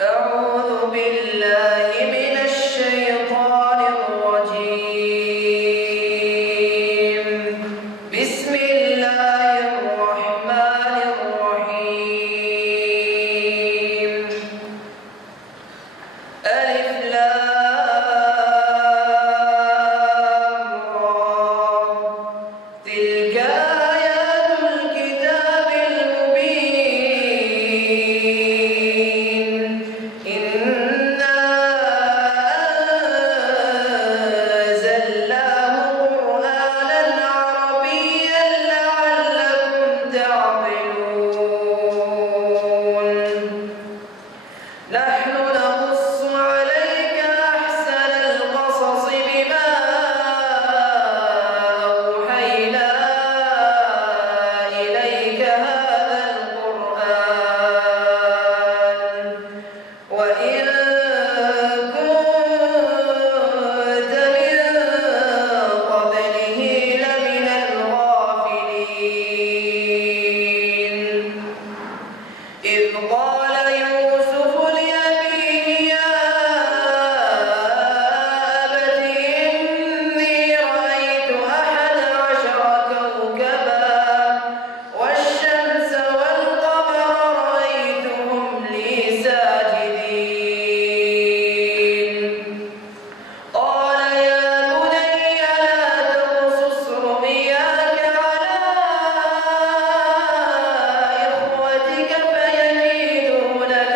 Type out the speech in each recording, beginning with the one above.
أعوذ بالله من الشيطان الرجيم. بسم الله الرحمن الرحيم. ألف لام را. تلك آيات الكتاب المبين. إنا أنزلناه قرآنا عربيا لعلكم تعقلون. نحن نقص عليك أحسن القصص بما أوحينا إليك هذا القرآن وإن كنت من قبله لمن الغافلين. إذ قال يوسف لأبيه يا أبت إني رأيت 11 كوكبا والشمس والقمر رأيتهم لي ساجدين. قال يا بني لا تقصص رؤياك على إخوتك فيكيدوا لك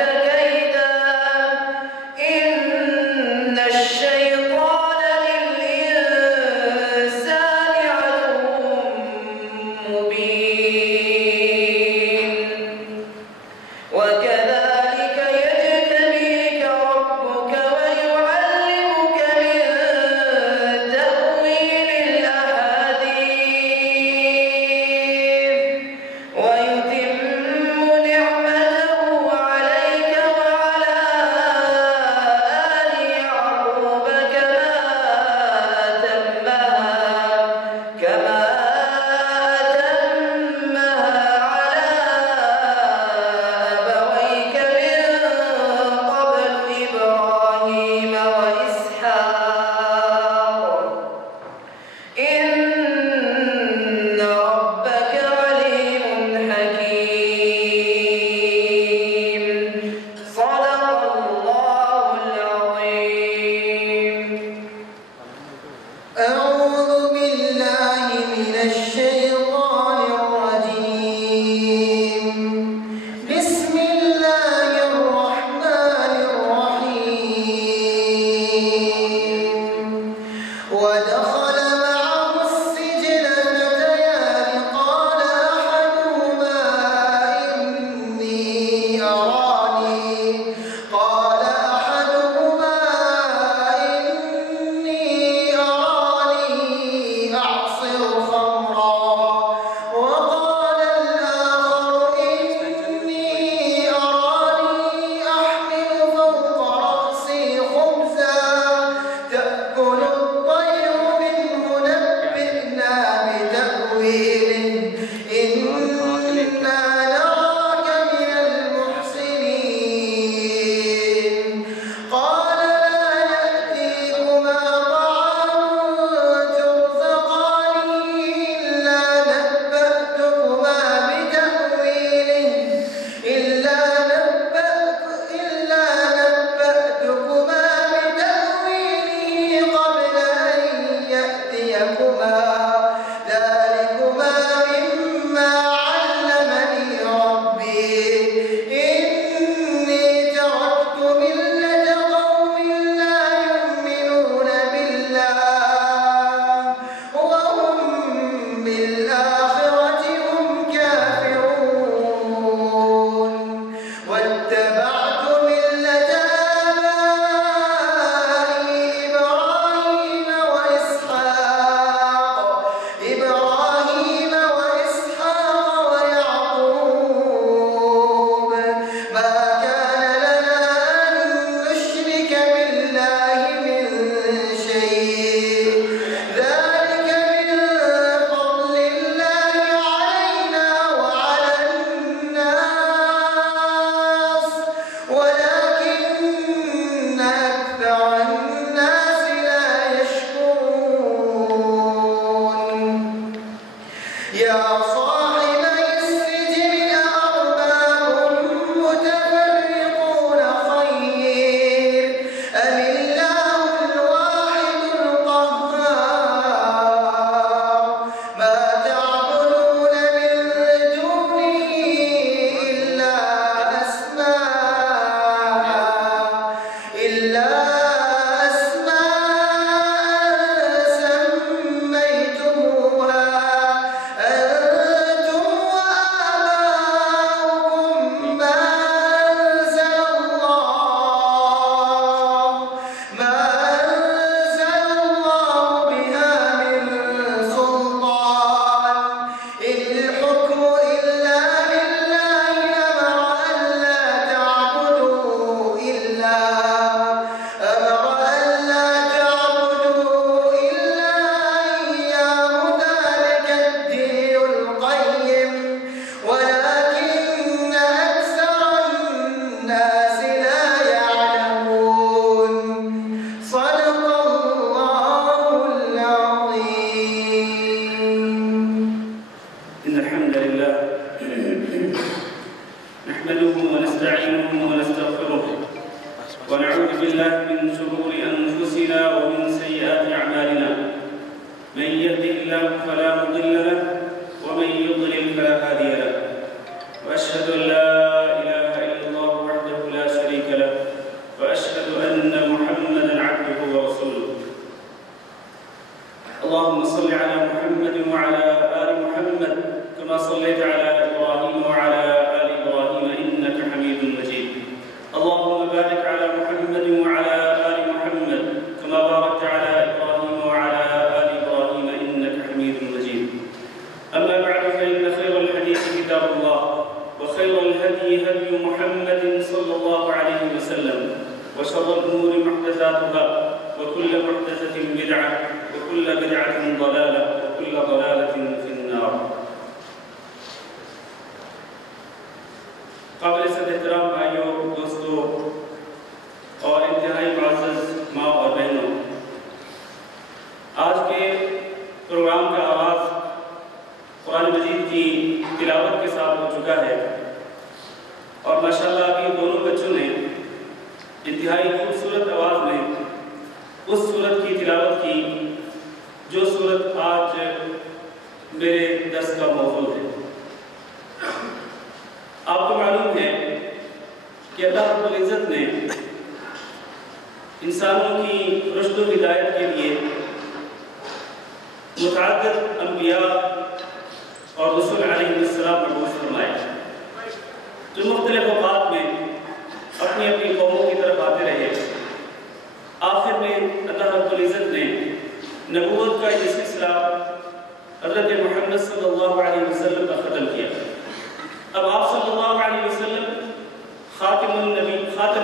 ونعوذ بالله من شرور أنفسنا ومن سيئات أعمالنا من يهده الله فلا مضل له ومن يضلل فلا هادي له وأشهد أن لا إله إلا الله وحده لا شريك له وأشهد أن محمدا عبده ورسوله اللهم صل على محمد وعلى آل محمد كما صليت على إبراهيم وعلى آل إبراهيم إنك حميد مجيد اللهم بارك على محمد وعلى آل محمد كما باركت على إبراهيم وعلى آل إبراهيم إنك حميد مجيد أما بعد فإن خير الحديث كتاب الله وخير الهدي هدي محمد صلى الله عليه وسلم وشر الأمور محدثاتها وكل محدثة بدعة وكل بدعة ضلالة وكل ضلالة في النار قابل صد احترام بھائیوں دوستوں اور انتہائی معزز ماں اور بہنوں، آج کے پروگرام کا آغاز قرآن مجید کی تلاوت کے ساتھ ہو چکا ہے اور ماشاءاللہ ابھی دونوں بچوں نے انتہائی خوبصورت آواز میں اس سورت کی تلاوت کی جو سورت آج میرے درس کا موضوع ہے۔ آپ کو معلوم ہے کہ اللہ رب العزت نے انسانوں کی رشد و ہدایت کے لیے متعدد انبیاء اور رسول علیہ السلام مبعوث فرمائے جو مختلف اوقات میں اپنی اپنی قوموں کی طرف آتے رہے۔ آخر میں اللہ رب العزت نے نبوت کا یہ سلسلہ حضرت محمد صلی اللہ علیہ وسلم کا ختم کیا۔ اب آپ صلی اللہ علیہ وسلم خاتم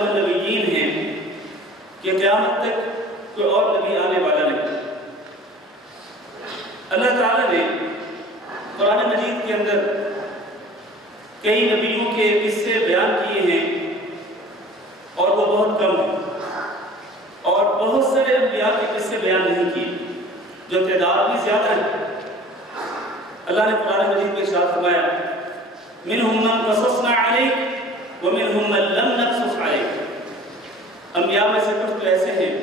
النبیین ہیں کہ قیامت تک کوئی اور نبی آنے والا نہیں۔ اللہ تعالیٰ نے قرآن مجید کے اندر کئی نبیوں کے قصے بیان کیے ہیں اور وہ بہت کم ہیں، اور بہت سارے انبیاء کے قصے بیان نہیں کیے جو تعداد بھی زیادہ ہے۔ اللہ نے قرآن مجید میں ارشاد فرمایا منہم من قصصنا علیک ومنہم من لم نقصص علیک، انبیاء میں سے کچھ تو ایسے ہیں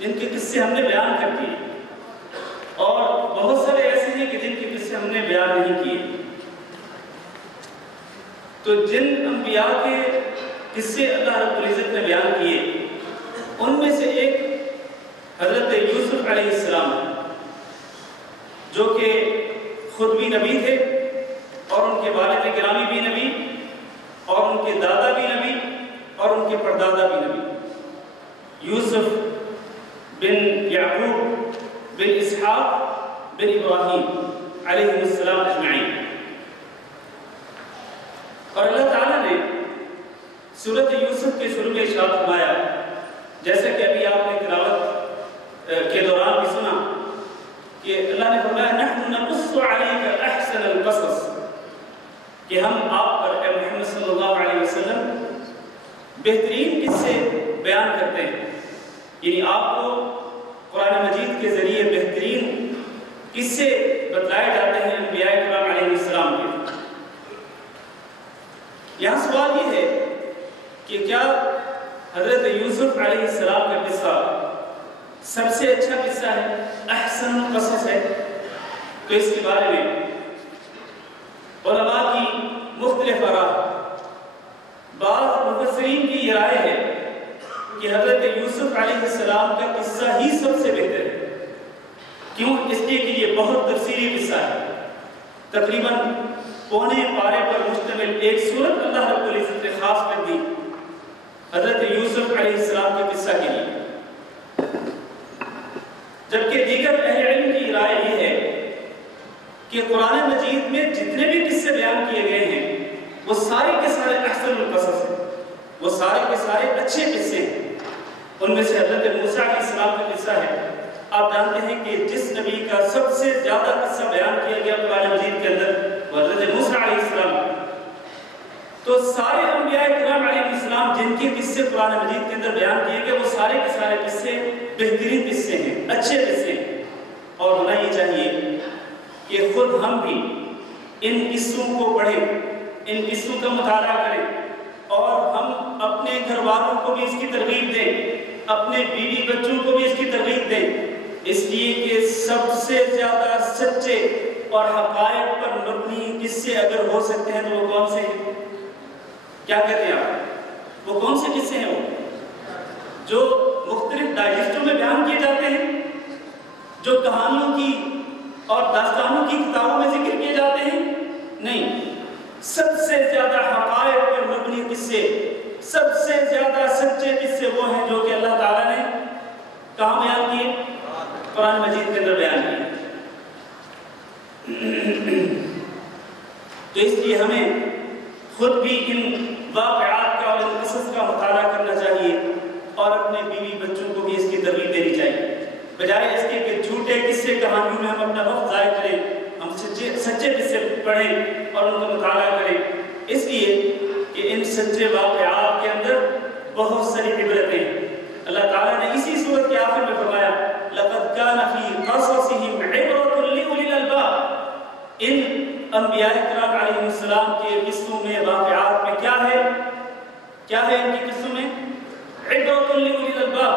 جن کے قصے ہم نے بیان کر دیے اور بہت سارے ایسے ہیں کہ جن کے قصے ہم نے بیان نہیں کیے۔ تو جن انبیاء کے قصے اللہ رب العزت نے بیان کیے ان میں سے ایک حضرت یوسف علیہ السلام جو کہ خود بھی نبی تھے اور ان کے والد گرامی بھی نبی اور ان کے دادا بھی نبی اور ان کے پردادا بھی نبی، یوسف بن یعقوب بن اسحاق بن ابراہیم علیہ السلام اجمعین۔ اور اللہ تعالیٰ نے سورۃ یوسف کے شروع میں ارشاد فرمایا، جیسا کہ ابھی آپ نے تلاوت کے دوران بھی سنا کہ اللہ نے فرمایا نحن نقص علیک احسن القصص، کہ ہم آپ پر اے محمد صلی اللہ علیہ وسلم بہترین قصے بیان کرتے ہیں، یعنی آپ کو قرآن مجید کے ذریعے بہترین قصے بتلائے جاتے ہیں انبیاء کرام علیہ السلام کے۔ یہاں سوال یہ ہے کہ کیا حضرت یوسف علیہ السلام کا قصہ سب سے اچھا قصہ ہے، احسن القصص ہے؟ تو اس کے بارے میں علماء کی مختلف آراء، بعض مفسرین کی یہ رائے ہے کہ حضرت یوسف علیہ السلام کا قصہ ہی سب سے بہتر ہے۔ کیوں؟ اس لیے کہ یہ بہت تفصیلی قصہ ہے، تقریباً پونے پارے پر مشتمل ایک سورت اللہ رب العزت نے خاص کر دی حضرت یوسف علیہ السلام کے قصہ کے لیے۔ جبکہ دیگر اہل علم کی رائے یہ ہے کہ قرآن مجید میں جتنے بھی قصے بیان کیے گئے ہیں وہ سارے کے سارے احسن القصص ہیں، وہ سارے کے سارے اچھے قصے ہیں۔ ان میں سے حضرت موسیٰ علیہ السلام کا قصہ ہے۔ آپ جانتے ہیں کہ جس نبی کا سب سے زیادہ قصہ بیان کیا گیا قرآن مجید کے اندر وہ حضرت موسیٰ علیہ السلام۔ تو سارے انبیاء کرام علیہ السلام جن کے قصے قرآن مجید کے اندر بیان کیے گئے وہ سارے کے سارے قصے بہترین قصے ہیں، اچھے قصے ہیں۔ اور ہونا یہ چاہیے کہ خود ہم بھی ان قصوں کو پڑھیں، ان قصوں کا مطالعہ کریں اور ہم اپنے گھر والوں کو بھی اس کی ترغیب دیں، اپنے بیوی بچوں کو بھی اس کی ترغیب دیں، اس لیے کہ سب سے زیادہ سچے اور حقائق پر مبنی قصے اگر ہو سکتے ہیں تو وہ کون سے ہیں؟ کیا کہتے ہیں آپ؟ وہ کون سے قصے ہیں؟ وہ جو مختلف ڈائجسٹوں میں بیان کیے جاتے ہیں، جو کہانیوں کی اور داستانوں کی کتابوں میں ذکر کیے جاتے ہیں؟ نہیں، سب سے زیادہ حقائق پر مبنی قصے، سب سے زیادہ سچے قصے وہ ہیں جو کہ اللہ تعالیٰ نے کہاں بیان کیے؟ قرآن مجید کے اندر بیان کیے۔ تو اس لیے ہمیں خود بھی ان واقعات کا اور ان قصص کا مطالعہ کرنا چاہیے اور اپنے بیوی بچوں کو بھی اس کی ترغیب دینی چاہیے، بجائے اس کے کہ جھوٹے قصے کہانیوں میں ہم اپنا وقت ضائع کریں، ہم سچے قصے پڑھیں اور ان کا مطالعہ کریں، اس لیے کہ ان سچے واقعات کے اندر بہت ساری عبرتیں ہیں۔ اللہ تعالیٰ نے اسی سورت کے آخر میں فرمایا لَقَدْ كَانَ فِي قَصَصِهِمْ عِبْرَةٌ لِأُولِي الْأَلْبَابِ، ان انبیاء کرام علیہ السلام کے قصوں میں، واقعات میں کیا ہے؟ کیا ہے ان کی قصوں میں؟ عِبْرَةٌ لِأُولِي الْأَلْبَابِ،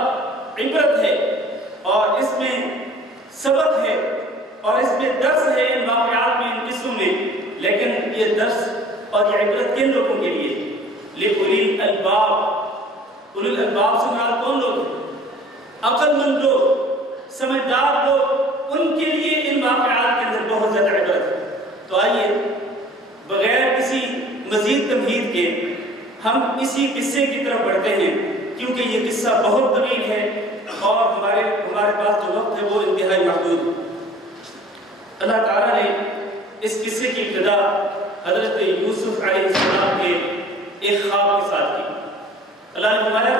عبرت ہے اور اس میں سبق ہے اور اس میں درس ہے ان واقعات میں، ان قصوں میں، لیکن یہ درس اور یہ عبرت کن لوگوں کے لیے؟ لِأُولِي الْأَلْبَابِ، اُولِي الْأَلْبَابِ سے مراد کون لوگ ہیں؟ عقل مند لوگ، سمجھدار لوگ، ان کے لیے ان واقعات کے اندر بہت زیادہ عبرت ہے۔ تو آئیے بغیر کسی مزید تمہید کے ہم اسی قصے کی طرف بڑھتے ہیں، کیونکہ یہ قصہ بہت طویل ہے اور ہمارے پاس جو وقت ہے وہ انتہائی محدود ہے۔ اللہ تعالیٰ نے اس قصے کی ابتدا حضرت یوسف علیہ السلام کے ایک خواب کے ساتھ کی۔ اللہ نے فرمایا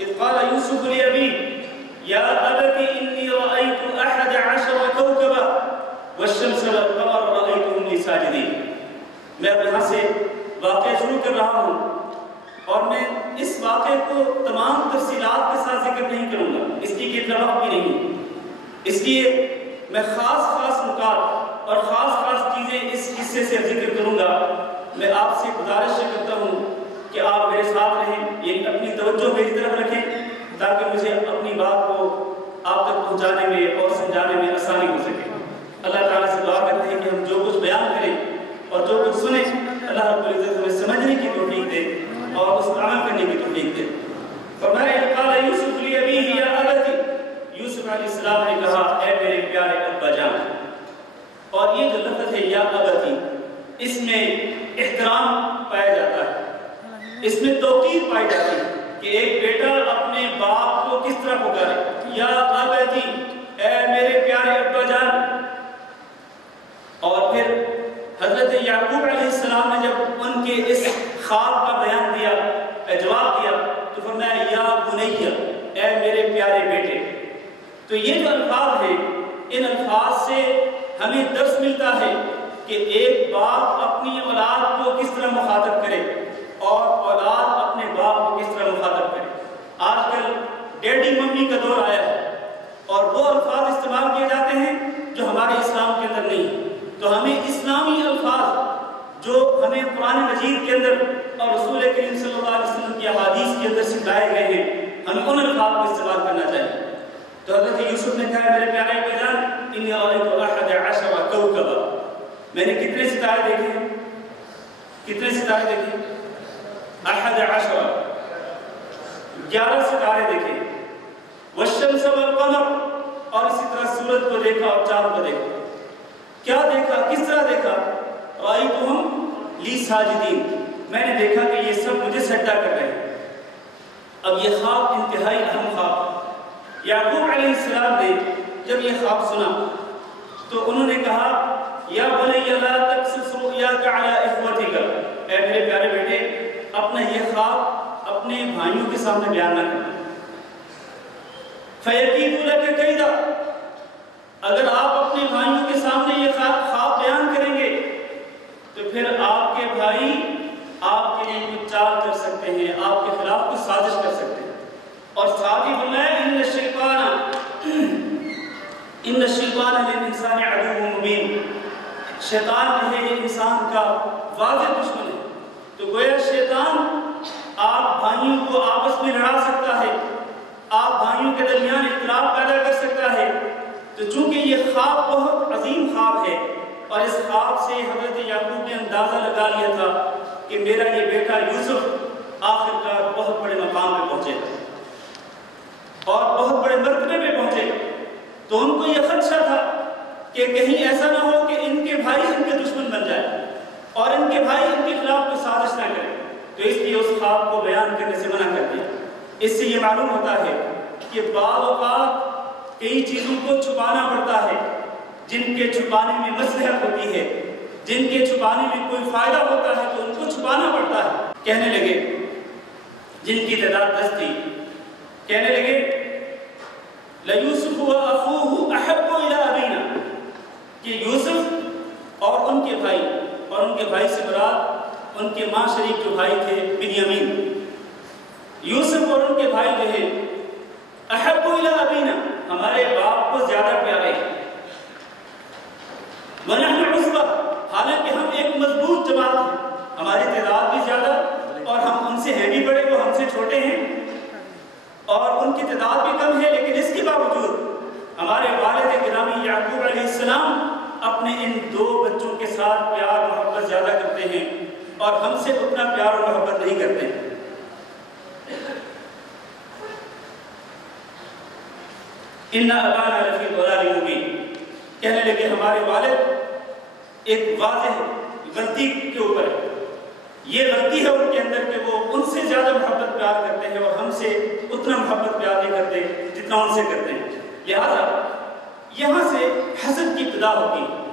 اذ قال یوسف لأبیہ یا ابت انی رأیت 11 کوکبا والشمس والقمر رأیتهم لی ساجدین۔ میں اب یہاں سے واقعہ شروع کر رہا ہوں اور میں اس واقعے کو تمام تفصیلات کے ساتھ ذکر نہیں کروں گا، اس لیے کہ اتنا وقت بھی نہیں، اس لیے میں خاص نکات اور خاص چیزیں اس قصے سے ذکر کروں گا۔ میں آپ سے گزارش کرتا ہوں کہ آپ میرے ساتھ رہیں، یعنی اپنی توجہ میری طرف رکھیں تاکہ مجھے اپنی بات کو آپ تک پہنچانے میں اور سمجھانے میں آسانی ہو سکے۔ اللہ تعالیٰ سے دعا کرتے ہیں کہ ہم جو کچھ بیان کریں اور جو کچھ سنیں، اللہ رب العزت ہمیں سمجھنے کی توفیق دے اور اس پر عمل کرنے کی توفیق دے۔ فرمایا قال یوسف لأبیہ یا ابت، یوسف علیہ السلام نے کہا اے میرے پیارے ابا جان۔ اور یہ جو لفظ ہے یا ابتی، اس میں احترام پایا جاتا ہے، اس میں توقیر پائی جاتی ہے کہ ایک بیٹا اپنے باپ کو کس طرح پکارے، یا ابتی، اے میرے پیارے ابا جان۔ اور پھر حضرت یعقوب علیہ السلام نے جب ان کے اس خواب کا بیان دیا، جواب دیا، تو فرمایا یا بنیہ، اے میرے پیارے بیٹے۔ تو یہ جو الفاظ ہیں، ان الفاظ سے ہمیں درس ملتا ہے کہ ایک باپ اپنی اولاد کو کس طرح مخاطب کرے اور اولاد اپنے باپ کو کس طرح مخاطب کرے۔ آج کل ڈیڈی ممی کا دور آیا ہے اور وہ الفاظ استعمال کیے جاتے ہیں جو ہمارے اسلام کے اندر نہیں ہیں۔ تو ہمیں اسلامی الفاظ جو ہمیں قرآن مجید کے اندر اور رسول کریم صلی اللہ علیہ وسلم کی احادیث کے اندر سکھائے گئے ہیں، ہمیں ان الفاظ کو استعمال کرنا چاہیے۔ تو حضرت یوسف نے کہا میرے پیارے ابا جان انی رأیت 11 کوکبا، میں نے کتنے ستارے دیکھے؟ کتنے ستارے دیکھے؟ 11 ستارے دیکھے۔ والشمس والقمر، اور اسی طرح سورج کو دیکھا اور چاند کو دیکھا۔ کیا دیکھا؟ کس طرح دیکھا؟ رأیتهم لی ساجدین، میں نے دیکھا کہ یہ سب مجھے سجدہ کر رہے ہیں۔ اب یہ خواب انتہائی اہم خواب۔ یعقوب علیہ السلام نے جب یہ خواب سنا تو انہوں نے کہا یا بنی لا تقصص رؤیاک علی اخوتک، اے میرے پیارے بیٹے اپنا یہ خواب اپنے بھائیوں کے سامنے بیان نہ کرنا۔ فیکیدوا لک کیدا، اگر آپ اپنے بھائیوں کے سامنے یہ خواب بیان کریں گے تو پھر آپ کے بھائی آپ کے لیے کچھ چال کر سکتے ہیں، آپ کے خلاف کچھ سازش کر سکتے ہیں۔ اور ساتھ ہی فرمایا ان الشیطان للانسان عدو مبین، شیطان جو ہے یہ انسان کا واضح دشمن ہے۔ تو گویا شیطان آپ بھائیوں بھائیوں کو آپس میں لڑا سکتا ہے، آپ بھائیوں کے درمیان اختلاف پیدا کر سکتا ہے۔ تو چونکہ یہ خواب بہت عظیم خواب ہے، اور اس خواب سے حضرت یعقوب نے اندازہ لگا لیا تھا کہ میرا یہ بیٹا یوسف آخرکار بہت بڑے مقام پہ پہنچے گا اور بہت بڑے مرتبے پہ پہنچے گا۔ تو ان کو یہ خدشہ تھا کہ کہیں ایسا نہ ہو کہ ان کے بھائی ان کے دشمن بن جائے اور ان کے بھائی ان کے خلاف کوئی سازش نہ کرے، تو اس لیے اس خواب کو بیان کرنے سے منع کر دیا۔ اس سے یہ معلوم ہوتا ہے کہ بعض اوقات کئی چیزوں کو چھپانا پڑتا ہے جن کے چھپانے میں مصلحت ہوتی ہے، جن کے چھپانے میں کوئی فائدہ ہوتا ہے تو ان کو چھپانا پڑتا ہے۔ کہنے لگے جن کی تعداد 10 تھی، کہنے لگے لَيُوسُفُ وَأَخُوهُ أَحَبُّ إِلَىٰ أَبِينَا، کہ یوسف اور ان کے بھائی سے مراد ان کے ماں شریک جو بھائی تھے بنیامین، یوسف اور ان کے بھائی جو ہیں احب الی ابینا، ہمارے باپ کو زیادہ پیارے ہیں، ونحن عصبہ، حالانکہ ہم ایک مضبوط جماعت ہیں، ہماری تعداد بھی زیادہ اور ہم ان سے ہیں بھی بڑے، وہ ہم سے چھوٹے ہیں اور ان کی تعداد بھی کم ہے، لیکن اس کے باوجود ہمارے والد گرامی یعقوب علیہ السلام اپنے ان 2 بچوں کے ساتھ پیار محبت زیادہ کرتے ہیں اور ہم سے اتنا پیار اور محبت نہیں کرتے ہیں۔ ان ابانا لفی ضلال مبین، کہنے لگے ہمارے والد ایک واضح غلطی کے اوپر ہے، یہ غلطی ہے ان کے اندر کہ وہ ان سے زیادہ محبت پیار کرتے ہیں اور ہم سے اتنا محبت پیار نہیں کرتے جتنا ان سے کرتے ہیں۔ لہذا یہاں سے حسد کی ابتدا ہوتی ہے۔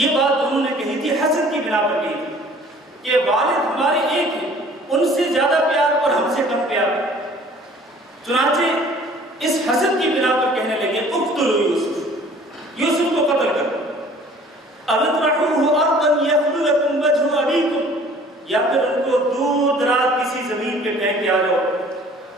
یہ بات دونوں نے کہی تھی، حسد کی بنا پر کہی تھی کہ والد ہمارے ایک ہیں، ان سے زیادہ پیار اور ہم سے کم پیار۔ چنانچہ اس حسد کی بنا پر کہنے لگے اقتلوا یوسف، یوسف کو قتل کرو، او اطرحوه ارضا یخل لکم وجہ ابیکم، یا پھر ان کو دور دراز کسی زمین پہ پھینک کے آ جاؤ۔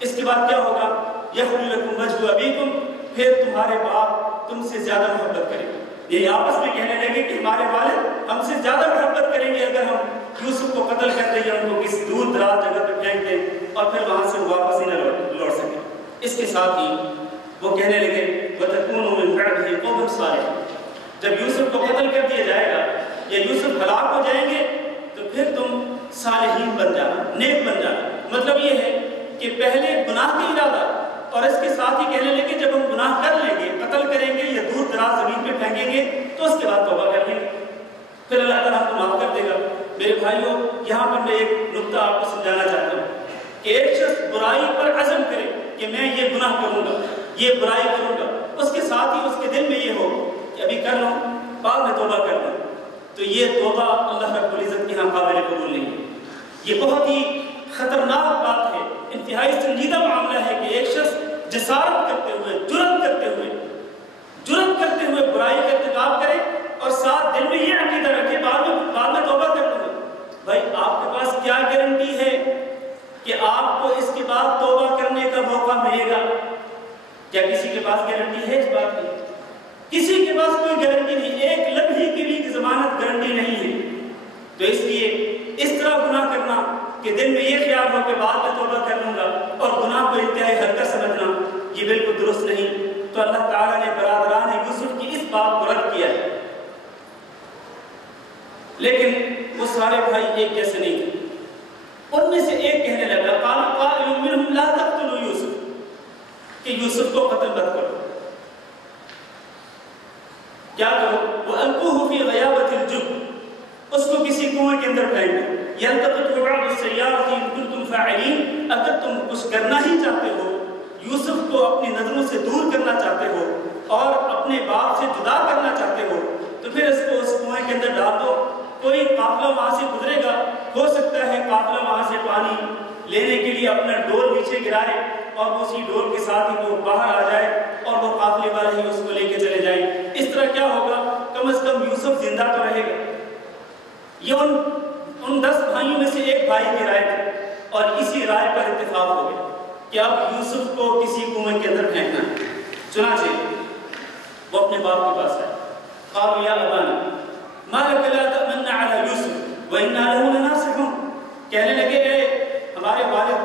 اس کے بعد کیا ہوگا؟ یخل لکم وجہ ابیکم، پھر تمہارے باپ تم سے زیادہ محبت کریں گے۔ یہ آپس میں کہنے لگے کہ ہمارے والد ہم سے زیادہ محبت کریں گے اگر ہم یوسف کو قتل کر دیں یا ان کو کسی دور دراز جگہ پہ پھینک دیں اور پھر وہاں سے واپس ہی نہ لوٹ سکیں۔ اس کے ساتھ ہی وہ کہنے لگے وَتَكُونُوا مِن بَعْدِهِ قَوْمًا صَالِحِينَ، جب یوسف کو قتل کر دیا جائے گا یا یوسف ہلاک ہو جائیں گے تو پھر تم صالحین بن جانا، نیک بن جانا۔ مطلب یہ ہے کہ پہلے گناہ کا ارادہ اور اس کے ساتھ ہی کہنے لگے جب ہم گناہ کر لیں گے، قتل کریں گے یا دور دراز زمین پہ پھینکیں گے تو اس کے بعد توبہ کر لیں گے، پھر اللہ تعالیٰ ہم کو معاف کر دے گا۔ میرے بھائیوں، یہاں پر میں ایک نقطہ آپ کو سمجھانا چاہتا ہوں کہ ایک شخص برائی پر عزم کرے کہ میں یہ گناہ کروں گا، یہ برائی کروں گا، اس کے ساتھ ہی اس کے دل میں یہ ہو کہ ابھی کر لوں بعد میں توبہ کر لوں، تو یہ توبہ اللہ رب العزت کے ہاں قابل قبول نہیں ہے۔ یہ بہت ہی خطرناک بات ہے، انتہائی سنجیدہ معاملہ ہے کہ ایک شخص جسارت کرتے ہوئے، جرأت کرتے ہوئے برائی کا ارتکاب کرے اور ساتھ دل میں یہ عقیدہ رکھے بعد میں توبہ کر لوں گا۔ بھائی آپ کے پاس کیا گارنٹی ہے کہ آپ کو اس کے بعد توبہ کرنے کا موقع ملے گا؟ کیا کسی کے پاس گارنٹی ہے اس بات کی؟ کسی کے پاس کوئی گارنٹی نہیں، ایک لمحے کی بھی ضمانت گارنٹی نہیں ہے۔ تو اس لیے اس طرح گناہ کرنا کہ دل میں یہ خیال ہو کہ بعد میں توبہ کر لوں گا اور گناہ کو انتہائی ہلکا سمجھنا، یہ بالکل درست نہیں۔ تو اللہ تعالیٰ نے برادران یوسف کی اس بات کو رد کیا ہے، لیکن وہ سارے بھائی ایک جیسے نہیں تھے۔ ان میں سے ایک کہنے لگا قال قائل منهم لا تقتلوا یوسف، کہ یوسف کو قتل مت کرو، کیا کرو؟ وَأَلْقُوهُ فِي غَيَابَةِ الْجُبِّ، اس کو کسی کنویں کے اندر پھینک دو۔ يَلْتَقِطْهُ بَعْضُ السَّيَّارَةِ إِن كُنتُمْ فَاعِلِينَ، اگر تم کچھ کرنا ہی چاہتے ہو، یوسف کو اپنی نظروں سے دور کرنا چاہتے ہو اور اپنے باپ سے جدا کرنا چاہتے ہو تو پھر اس کو اس کنویں کے اندر ڈال دو، کوئی قافلہ وہاں سے گزرے گا، ہو سکتا ہے قافلہ وہاں سے پانی لینے کے لیے اپنا ڈول نیچے گرائے اور اسی ڈول کے ساتھ ہی وہ باہر آ جائے اور وہ قافلے والے ہی اس کو لے کے چلے جائیں۔ اس طرح کیا ہوگا؟ کم از کم یوسف زندہ تو رہے گا۔ یہ ان 10 بھائیوں میں سے ایک بھائی کی رائے تھی اور اسی رائے پر اتفاق ہو گیا کہ اب یوسف کو کسی کنویں کے اندر پھینکنا ہے۔ چنانچہ وہ اپنے باپ کے پاس آئے، قالوا یا ابانا ما لك لا تأمنا على یوسف وإنا له لناصحون، کہنے لگے اے ہمارے والد،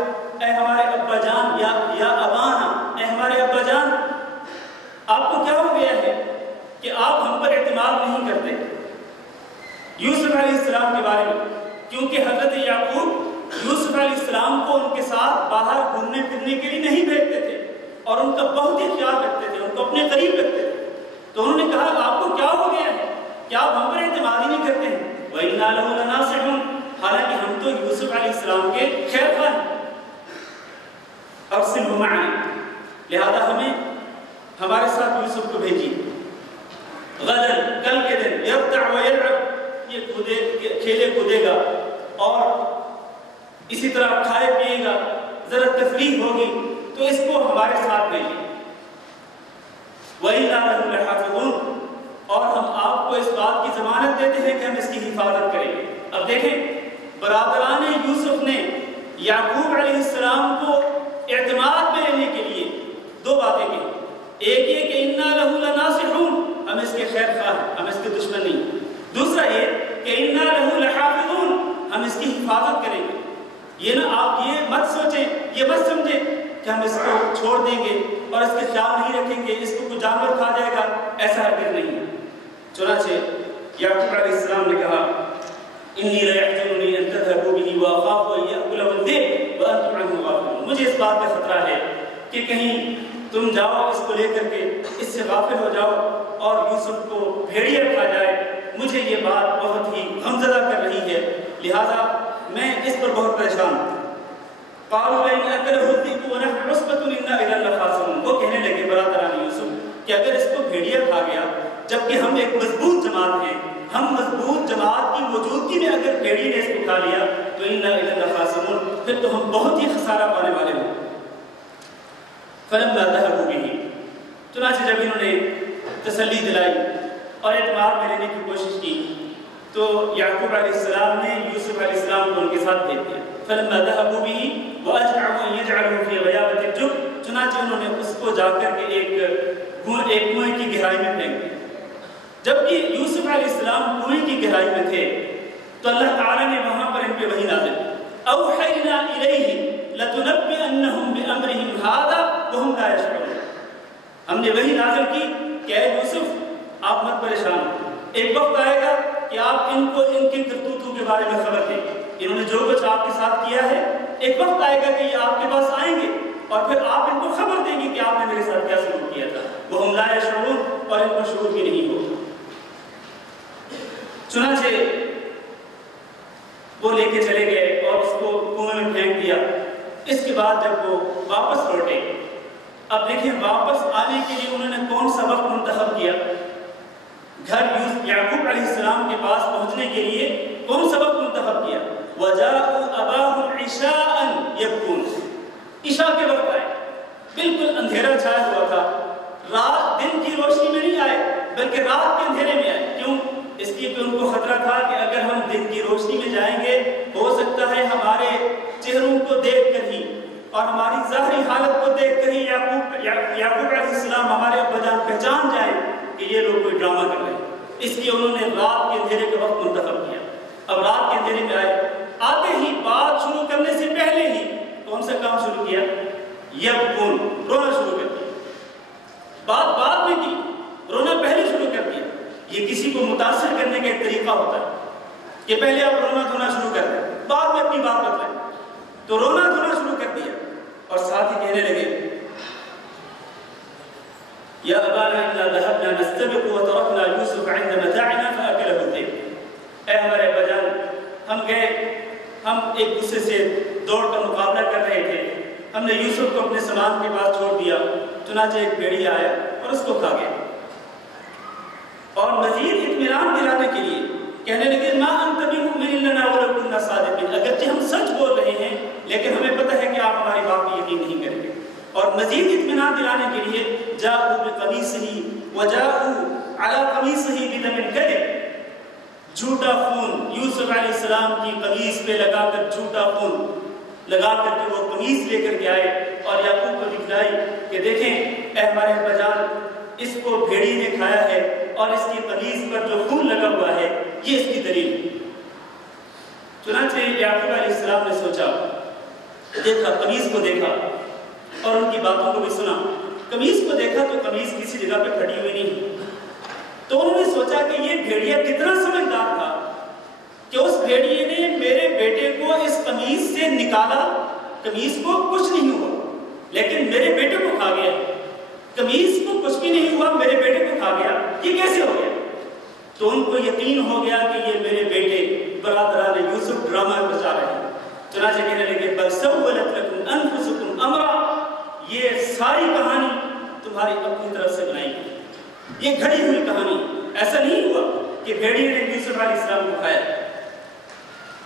السلام کو ان کے ساتھ باہر گھومنے پھرنے کے لیے نہیں بھیجتے تھے اور ان کا بہت ہی خیال رکھتے تھے، ان کو اپنے قریب رکھتے تھے. تو انہوں نے کہا آپ کو کیا ہو گیا ہے، کیا آپ ہم پر اعتماد ہی نہیں کرتے ہیں؟ وَإِنَّا لَهُ لَنَاصِحُونَ، حالانکہ ہم تو یوسف علیہ السلام کے خیر خواہ ہیں. ارسلہ معنا، لہذا ہمیں ہمارے ساتھ یوسف کو بھیجیے. غدن، کل کے دن، یرتع ویلعب، یہ کھیلے کودے گا اور اسی طرح کھائے پیے گا، ذرا تفریح ہوگی، تو اس کو ہمارے ساتھ بھیجیے. وَإِنَّا لَهُ لَحَافِظُونَ، اور ہم آپ کو اس بات کی ضمانت دیتے ہیں کہ ہم اس کی حفاظت کریں گے. اب دیکھیں برادران یوسف نے یعقوب علیہ السلام کو اعتماد میں لینے کے لیے دو باتیں کی. ایک یہ کہ اِنَّا لَهُ لَنَاصِحُونَ، ہم اس کے خیر خواہ ہیں، ہم اس کے دشمن نہیں. دوسرا یہ کہ اِنَّا لَهُ لَحَافِظُونَ، ہم اس کی حفاظت کریں گے. یہ نہ آپ یہ مت سوچیں، یہ مت سمجھیں کہ ہم اس کو چھوڑ دیں گے اور اس کے خیال نہیں رکھیں گے، اس کو کوئی جانور کھا جائے گا، ایسا ہرگز نہیں. چنانچہ یعقوب علیہ السلام نے کہا انی لیحزننی ان تذهبوا به واخاف ان یاکلہ الذئب وانتم عنہ غافلون، مجھے اس بات کا خطرہ ہے کہ کہیں تم جاؤ اس کو لے کر کے اس سے غافل ہو جاؤ اور یوسف کو بھیڑیا کھا جائے. مجھے یہ بات بہت ہی غمزدہ کر رہی ہے، لہذا میں اس پر بہت پریشان ہوں. قالوا لئن اکلہ الذئب ونحن عصبۃ انا اذا لخاسرون، وہ کہنے لگے برادران یوسف کہ اگر اس کو بھیڑیا کھا گیا، جبکہ ہم ایک مضبوط جماعت ہیں، ہم مضبوط جماعت کی موجودگی میں اگر بھیڑی نے اس کو کھا لیا تو انا اذا لخاسرون، پھر تو ہم بہت ہی خسارہ پانے والے ہیں. فلما ذهبوا به، چنانچہ جب انہوں نے تسلی دلائی اور اعتماد میں لینے کی کوشش کی تو یعقوب علیہ السلام نے یوسف علیہ السلام کو ان کے ساتھ بھیج دیا. فلما ذهبوا به واجمعوا ان يجعلوه في غيابة الجب، چنانچہ انہوں نے اس کو جا کر کے ایک کنویں کی گہرائی میں پھینک دیا. جبکہ یوسف علیہ السلام کنویں کی گہرائی میں تھے تو اللہ تعالیٰ نے وہاں پر ان پہ وحی نازل کی. اوحینا الیہ لتنبئنہم بامرہم ھذا وہم لا یشعرون، ہم نے وحی نازل کی کہ اے یوسف آپ مت پریشان ہو، ایک وقت آئے گا کہ آپ ان کو ان کے کرتوتوں کے بارے میں خبر دیں گے. انہوں نے جو کچھ آپ کے ساتھ کیا ہے، ایک وقت آئے گا کہ یہ آپ کے پاس آئیں گے اور پھر آپ ان کو خبر دیں گے کہ آپ نے میرے ساتھ کیا سلوک کیا تھا. وہم لا یشعرون، اور ان کو شعور بھی نہیں ہو. چنانچہ وہ لے کے چلے گئے اور اس کو کنویں میں پھینک دیا. اس کے بعد جب وہ واپس لوٹے، اب دیکھیں واپس آنے کے لیے انہوں نے کون سا وقت منتخب کیا. گھر یعقوب علیہ السلام کے پاس پہنچنے کے لیے کون سا وقت منتخب کیا. وَجَاءُوا أَبَاهُمْ عِشَاءً يَبْكُونَ، عشاء کے وقت آئے، بالکل اندھیرا چھایا ہوا تھا. رات دن کی روشنی میں نہیں آئے بلکہ رات کے اندھیرے میں آئے. کیوں؟ اس لیے کہ ان کو خطرہ تھا کہ اگر ہم دن کی روشنی میں جائیں گے ہو سکتا ہے ہمارے چہروں کو دیکھ کر ہی اور ہماری ظاہری حالت کو دیکھ کر ہی یعقوب علیہ السلام ہمارے ابا جان پہچان جائیں کہ یہ لوگ کوئی ڈرامہ کر رہے ہیں. اس لیے انہوں نے رات کے اندھیرے کا وقت منتخب کیا. اب رات کے اندھیرے میں آئے، آتے ہی بات شروع کرنے سے پہلے ہی کون سا کام شروع کیا؟ یبکون، رونا شروع کر دیا. بات بعد میں کی، رونا پہلے شروع کر دیا. یہ کسی کو متاثر کرنے کا ایک طریقہ ہوتا ہے کہ پہلے آپ رونا دھونا شروع کر دیں، بعد میں اپنی بات بتلائیں. تو رونا دھونا شروع کر دیا اور ساتھ ہی کہنے لگے یا ابانا انا ذهبنا نستبق وتركنا يوسف عند متاعنا فاكله الذئب، اے ہمارے ابا جان ہم گئے، ہم ایک دوسرے سے دوڑ کا مقابلہ کر رہے تھے، ہم نے یوسف کو اپنے سامان کے پاس چھوڑ دیا، چنانچہ ایک بھیڑیا آیا اور اس کو کھا گیا. اور مزید اطمینان دلانے کے لیے کہنے لگے ما انت بمؤمن لنا ولو كنا صادقین، اگرچہ ہم سچ بول رہے ہیں لیکن ہمیں پتہ ہے کہ آپ ہماری بات پر یقین نہیں کریں گے. اور مزید اطمینان دلانے کے لیے جاءوا بقمیصہ وجاءوا علی قمیصہ بدم کذب، جھوٹا خون یوسف علیہ السلام کی قمیص پہ لگا کر، جھوٹا خون لگا کر کے وہ قمیص لے کر کے آئے اور یعقوب کو دکھلائی کہ دیکھیں اے ہمارے ابا جان اس کو بھیڑی نے کھایا ہے اور اس کی قمیص پر جو خون لگا ہوا ہے یہ اس کی دلیل. چنانچہ یعقوب علیہ السلام نے سوچا، دیکھا قمیص کو دیکھا اور ان کی باتوں کو بھی سنا. قمیص کو دیکھا تو قمیص کسی جگہ پہ پھٹی ہوئی نہیں. تو انہوں نے سوچا کہ یہ بھیڑیا کتنا سمجھدار تھا کہ اس بھیڑیے نے میرے بیٹے کو اس قمیص سے نکالا قمیص کو کچھ نہیں ہوا لیکن میرے بیٹے کو کھا گیا، قمیص کو کچھ بھی نہیں ہوا میرے بیٹے کو کھا گیا، یہ کیسے ہو گیا؟ تو ان کو یقین ہو گیا کہ یہ میرے بیٹے برادران یوسف ڈرامہ رچا رہے ہیں، چنانچہ کہنے لگے بل سولت لکم انفسکم امرا، یہ ساری کہانی تمہاری اپنی طرف سے بنائی گئی، یہ گھڑی ہوئی کہانی، ایسا نہیں ہوا کہ بھیڑیے نے یوسف علیہ السلام کو کھایا۔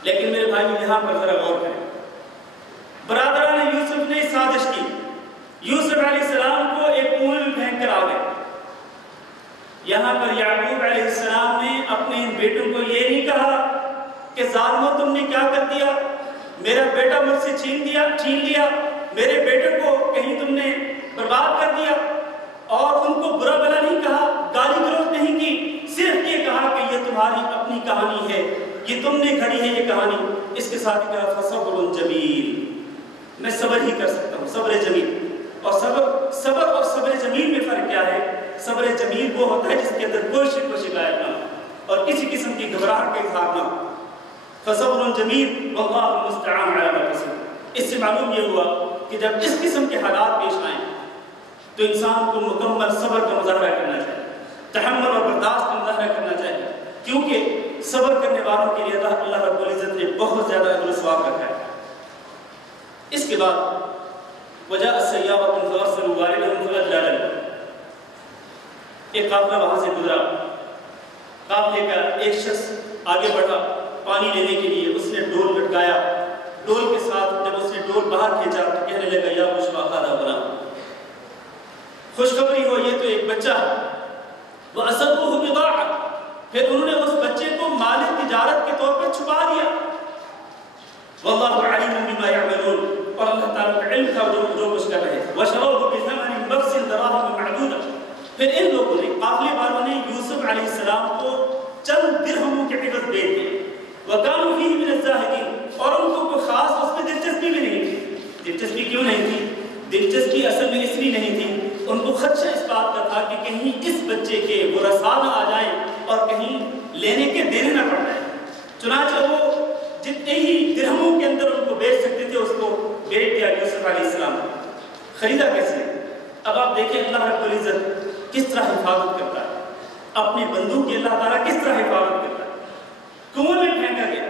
لیکن میرے بھائی یہاں پر ذرا غور کریں، برادران یوسف نے سازش کی، یوسف علیہ السلام کو ایک کنویں میں پھینک کر آ گئے۔ یہاں پر یعقوب علیہ السلام نے اپنے ان بیٹوں کو یہ نہیں کہا کہ ظالمو تم نے کیا کر دیا، میرا بیٹا مجھ سے چھین لیا، میرے بیٹے کو کہیں تم نے برباد کر دیا، اور ان کو برا بلا نہیں کہا، گالی گلوچ نہیں کی، صرف یہ کہا کہ یہ تمہاری اپنی کہانی ہے، یہ تم نے گھڑی ہے یہ کہانی۔ اس کے ساتھ ہی کہا فصبر جمیل، میں صبر ہی کر سکتا ہوں، صبر جمیل۔ اور صبر اور صبر جمیل میں فرق کیا ہے؟ صبر جمیل وہ ہوتا ہے جس کے اندر کوئی شک و شکایت نہ ہو اور کسی قسم کی گھبراہٹ کا اظہار نہ ہو۔ فصبر جمیل واللہ المستعان علی ما تصفون۔ اس سے معلوم یہ ہوا کہ جب اس قسم کے حالات پیش آئیں تو انسان کو مکمل صبر کا مظاہرہ کرنا چاہیے، تحمل اور برداشت کا مظاہرہ کرنا چاہیے، کیونکہ صبر کرنے والوں کے لیے اللہ رب العزت نے بہت زیادہ اجر و ثواب رکھا ہے۔ اس کے بعد وجاء السیارۃ فارسلوا واردہم فادلی دلوہ، ایک قافلہ وہاں سے گزرا، قافلے کا ایک شخص آگے بڑھا پانی لینے کے لیے، اس نے ڈول لٹکایا، ڈول کے ساتھ جب اس نے ڈول باہر کھینچا تو کہنے لگا یا بشریٰ ھذا غلام، خوشخبری ہو یہ تو ایک بچہ ہے، وَأَسَرُّوهُ بِضَاعَةً، پھر انہوں نے اس بچے کو مال تجارت کے طور پر چھپا دیا۔ وَاللَّهُ عَلِيمٌ بِمَا يَعْمَلُونَ، اور اللہ تعالیٰ کا علم تھا جو کچھ کر رہے تھے۔ وَشَرَوْهُ بِثَمَنٍ بَخْسٍ دَرَاهِمَ مَعْدُودَةٍ، پھر ان لوگوں نے قافلے والوں نے یوسف علیہ السلام کو چند درہموں کے عوض بیچ دیا۔ وَكَانُوا فِيهِ مِنَ الزَّاهِدِينَ، اور ان کو کوئی خاص اس میں دلچسپی بھی نہیں تھی۔ دلچسپی کیوں نہیں تھی؟ دلچسپی اصل میں اس لیے نہیں تھی، ان کو خدشہ اس بات کا تھا کہ کہیں اس بچے کے وہ رسا نہ آ جائیں اور کہیں لینے کے دینے نہ پڑ جائیں۔ چنانچہ وہ جتنے ہی درہموں کے اندر ان کو بیچ سکتے تھے اس کو بیچ دیا یوسف علیہ السلام۔ خریدا کیسے؟ اب آپ دیکھیں اللہ رب العزت کس طرح حفاظت کرتا ہے، اپنے بندوں کی اللہ تعالیٰ کس طرح حفاظت کرتا ہے۔ کنویں میں پھینکا گیا،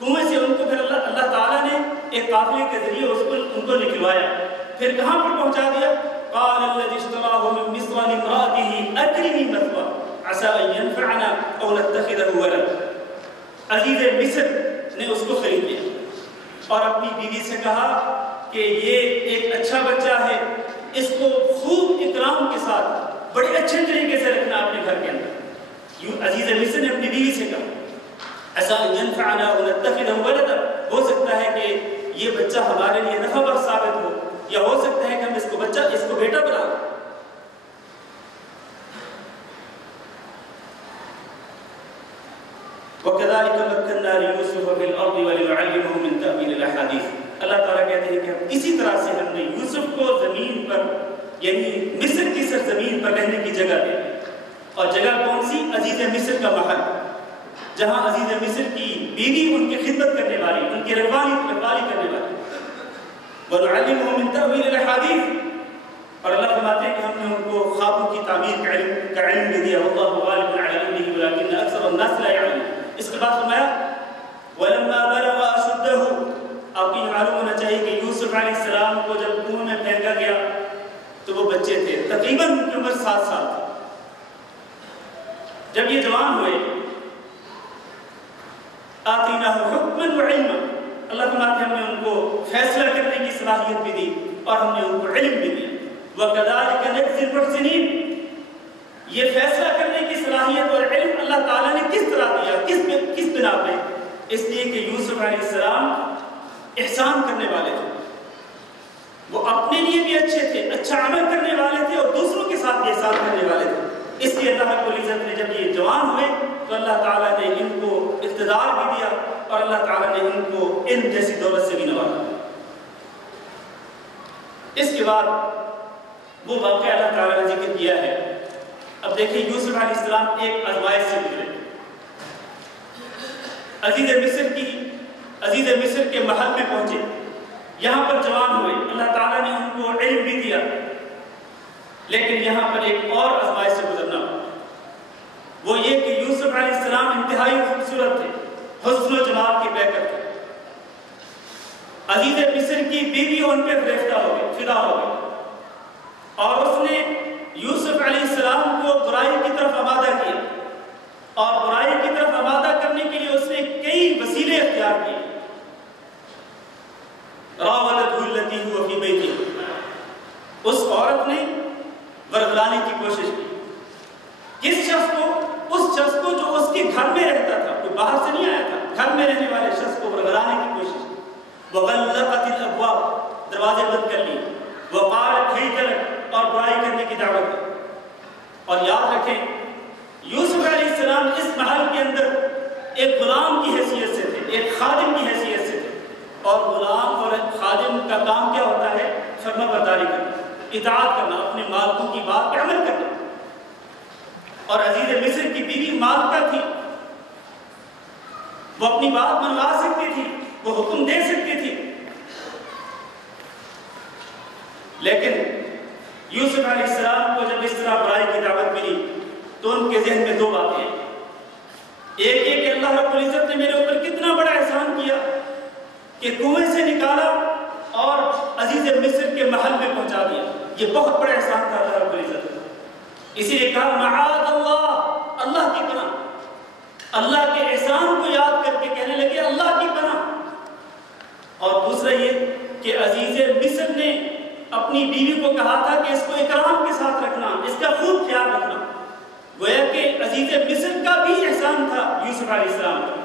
کنویں سے ان کو پھر اللہ تعالیٰ نے ایک قافلے کے ذریعے ان کو نکلوایا، پھر کہاں پر پہنچا دیا؟ قال الذي اشتراه من مصر لامرأته أكرمي مثواه عسى أن ينفعنا أو نتخذه ولدا، عزیز مصر نے اس کو خرید لیا اور اپنی بیوی سے کہا کہ یہ ایک اچھا بچہ ہے، اس کو خوب اکرام کے ساتھ بڑے اچھے طریقے سے رکھنا اپنے گھر کے اندر۔ یوں عزیز مصر نے اپنی بیوی سے کہا عسى أن ينفعنا أو نتخذه ولدا، ہو سکتا ہے کہ یہ بچہ ہمارے لیے نفع بخش ثابت ہو، یا ہو سکتا ہے کہ ہم اس کو بیٹا بنا۔ وَكَذَلِكَ مَكَّنَّا لِيُوسُفَ فِي الْأَرْضِ وَلِنُعَلِّمَهُ مِن تَأْوِيلِ الْأَحَادِيثِ، اللہ تعالیٰ کہتے ہیں کہ ہم اسی طرح سے ہم نے یوسف کو زمین پر یعنی مصر کی سرزمین پر رہنے کی جگہ دی، اور جگہ کون سی؟ عزیز مصر کا محل، جہاں عزیز مصر کی بیوی ان کی خدمت کرنے والی، ان کی رکھوالی کرنے والی۔ وَنُعَلِّمُهُ مِن تَأْوِيلِ الْأَحَادِيثِ، اور اللہ فرماتے ہیں کہ ہم نے ان کو خوابوں کی تعبیر کا علم بھی دیا۔ وَاللَّهُ غَالِبٌ عَلَىٰ أَمْرِهِ وَلَٰكِنَّ أَكْثَرَ النَّاسِ لَا يَعْلَمُونَ۔ اس کے بعد فرمایا وَلَمَّا بَلَغَ أَشُدَّهُ، آپ کو یہ معلوم ہونا چاہیے کہ یوسف علیہ السلام کو جب کنویں میں پھینکا گیا تو وہ بچے تھے، تقریباً ان کی عمر 7 سال تھی۔ جب یہ جوان ہوئے آتِينَاهُ حُكْمًا وَعِلْمًا، اللہ فرماتے ہیں ہم نے ان کو فیصلہ کرنے کی صلاحیت بھی دی اور ہم نے ان کو علم بھی دیا۔ وَكَذَلِكَ نَجْزِي الْمُحْسِنِينَ، یہ فیصلہ کرنے کی صلاحیت اور علم اللہ تعالیٰ نے کس طرح دیا، کس بنا پہ؟ اس لیے کہ یوسف علیہ السلام احسان کرنے والے تھے، وہ اپنے لیے بھی اچھے تھے، اچھا عمل کرنے والے تھے اور دوسروں کے ساتھ بھی احسان کرنے والے تھے۔ اس لیے اللہ رب العزت نے جب یہ جوان ہوئے تو اللہ تعالیٰ نے ان کو اقتدار بھی دیا اور اللہ تعالیٰ نے ان کو علم جیسی دولت سے بھی نوازا۔ اس کے بعد وہ واقعہ اللہ تعالیٰ نے ذکر کیا ہے۔ اب دیکھیں یوسف علیہ السلام ایک آزمائش سے گزرے، عزیز مصر کے محل میں پہنچے۔ یہاں پر جوان ہوئے، اللہ تعالیٰ نے ان کو علم بھی دیا، لیکن یہاں پر ایک اور آزمائش سے گزرنا ہوا، وہ یہ کہ یوسف علیہ السلام انتہائی خوبصورت تھے، حسن و جمال کے پیکر تھے۔ عزیز مصر کی بیوی ان پہ فدا ہو گئی، اور اس نے یوسف علیہ السلام کو برائی کی طرف آمادہ کیا، اور برائی کی طرف آمادہ کرنے کے لیے اس نے کئی وسیلے اختیار کیے۔ راودته التي هو في بيته، اس عورت نے ورغلانے کی کوشش کی، کس شخص کو؟ اس شخص کو جو اس کے گھر میں رہتا تھا، کوئی باہر سے نہیں آیا تھا، گھر میں رہنے والے شخص کو ورغلانے کی کوشش کی۔ وغلقت الابواب، دروازے بند کر لیے، وقالت هيت لك، اور برائی کرنے کی دعوت دی۔ اور یاد رکھیں یوسف علیہ السلام اس محل کے اندر ایک غلام کی حیثیت سے تھے، ایک خادم کی حیثیت سے تھے، اور غلام اور خادم کا کام کیا ہوتا ہے؟ فرما برداری کرنا، اطاعت کرنا، اپنے مالکوں کی بات پہ عمل کرنا۔ اور عزیز مصر کی بیوی مالکہ تھی، وہ اپنی بات منوا سکتی تھی، وہ حکم دے سکتی تھی، لیکن یوسف علیہ السلام کو جب اس طرح برائی کی دعوت ملی تو ان کے ذہن میں دو باتیں ہیں۔ ایک یہ کہ اللہ رب العزت نے میرے اوپر کتنا بڑا احسان کیا کہ کنویں سے نکالا اور عزیز مصر کے محل میں پہنچا دیا، یہ بہت بڑا احسان تھا اللہ رب العزت کا۔ اسی لیے کہا معاذ اللہ، اللہ کی پناہ، اللہ کے احسان کو یاد کر کے کہنے لگے اللہ کی پناہ۔ اور دوسرا یہ کہ عزیز مصر نے اپنی بیوی کو کہا تھا کہ اس کو اکرام کے ساتھ رکھنا، اس کا خوب خیال رکھنا، گویا کہ عزیز مصر کا بھی احسان تھا یوسف علیہ السلام کا۔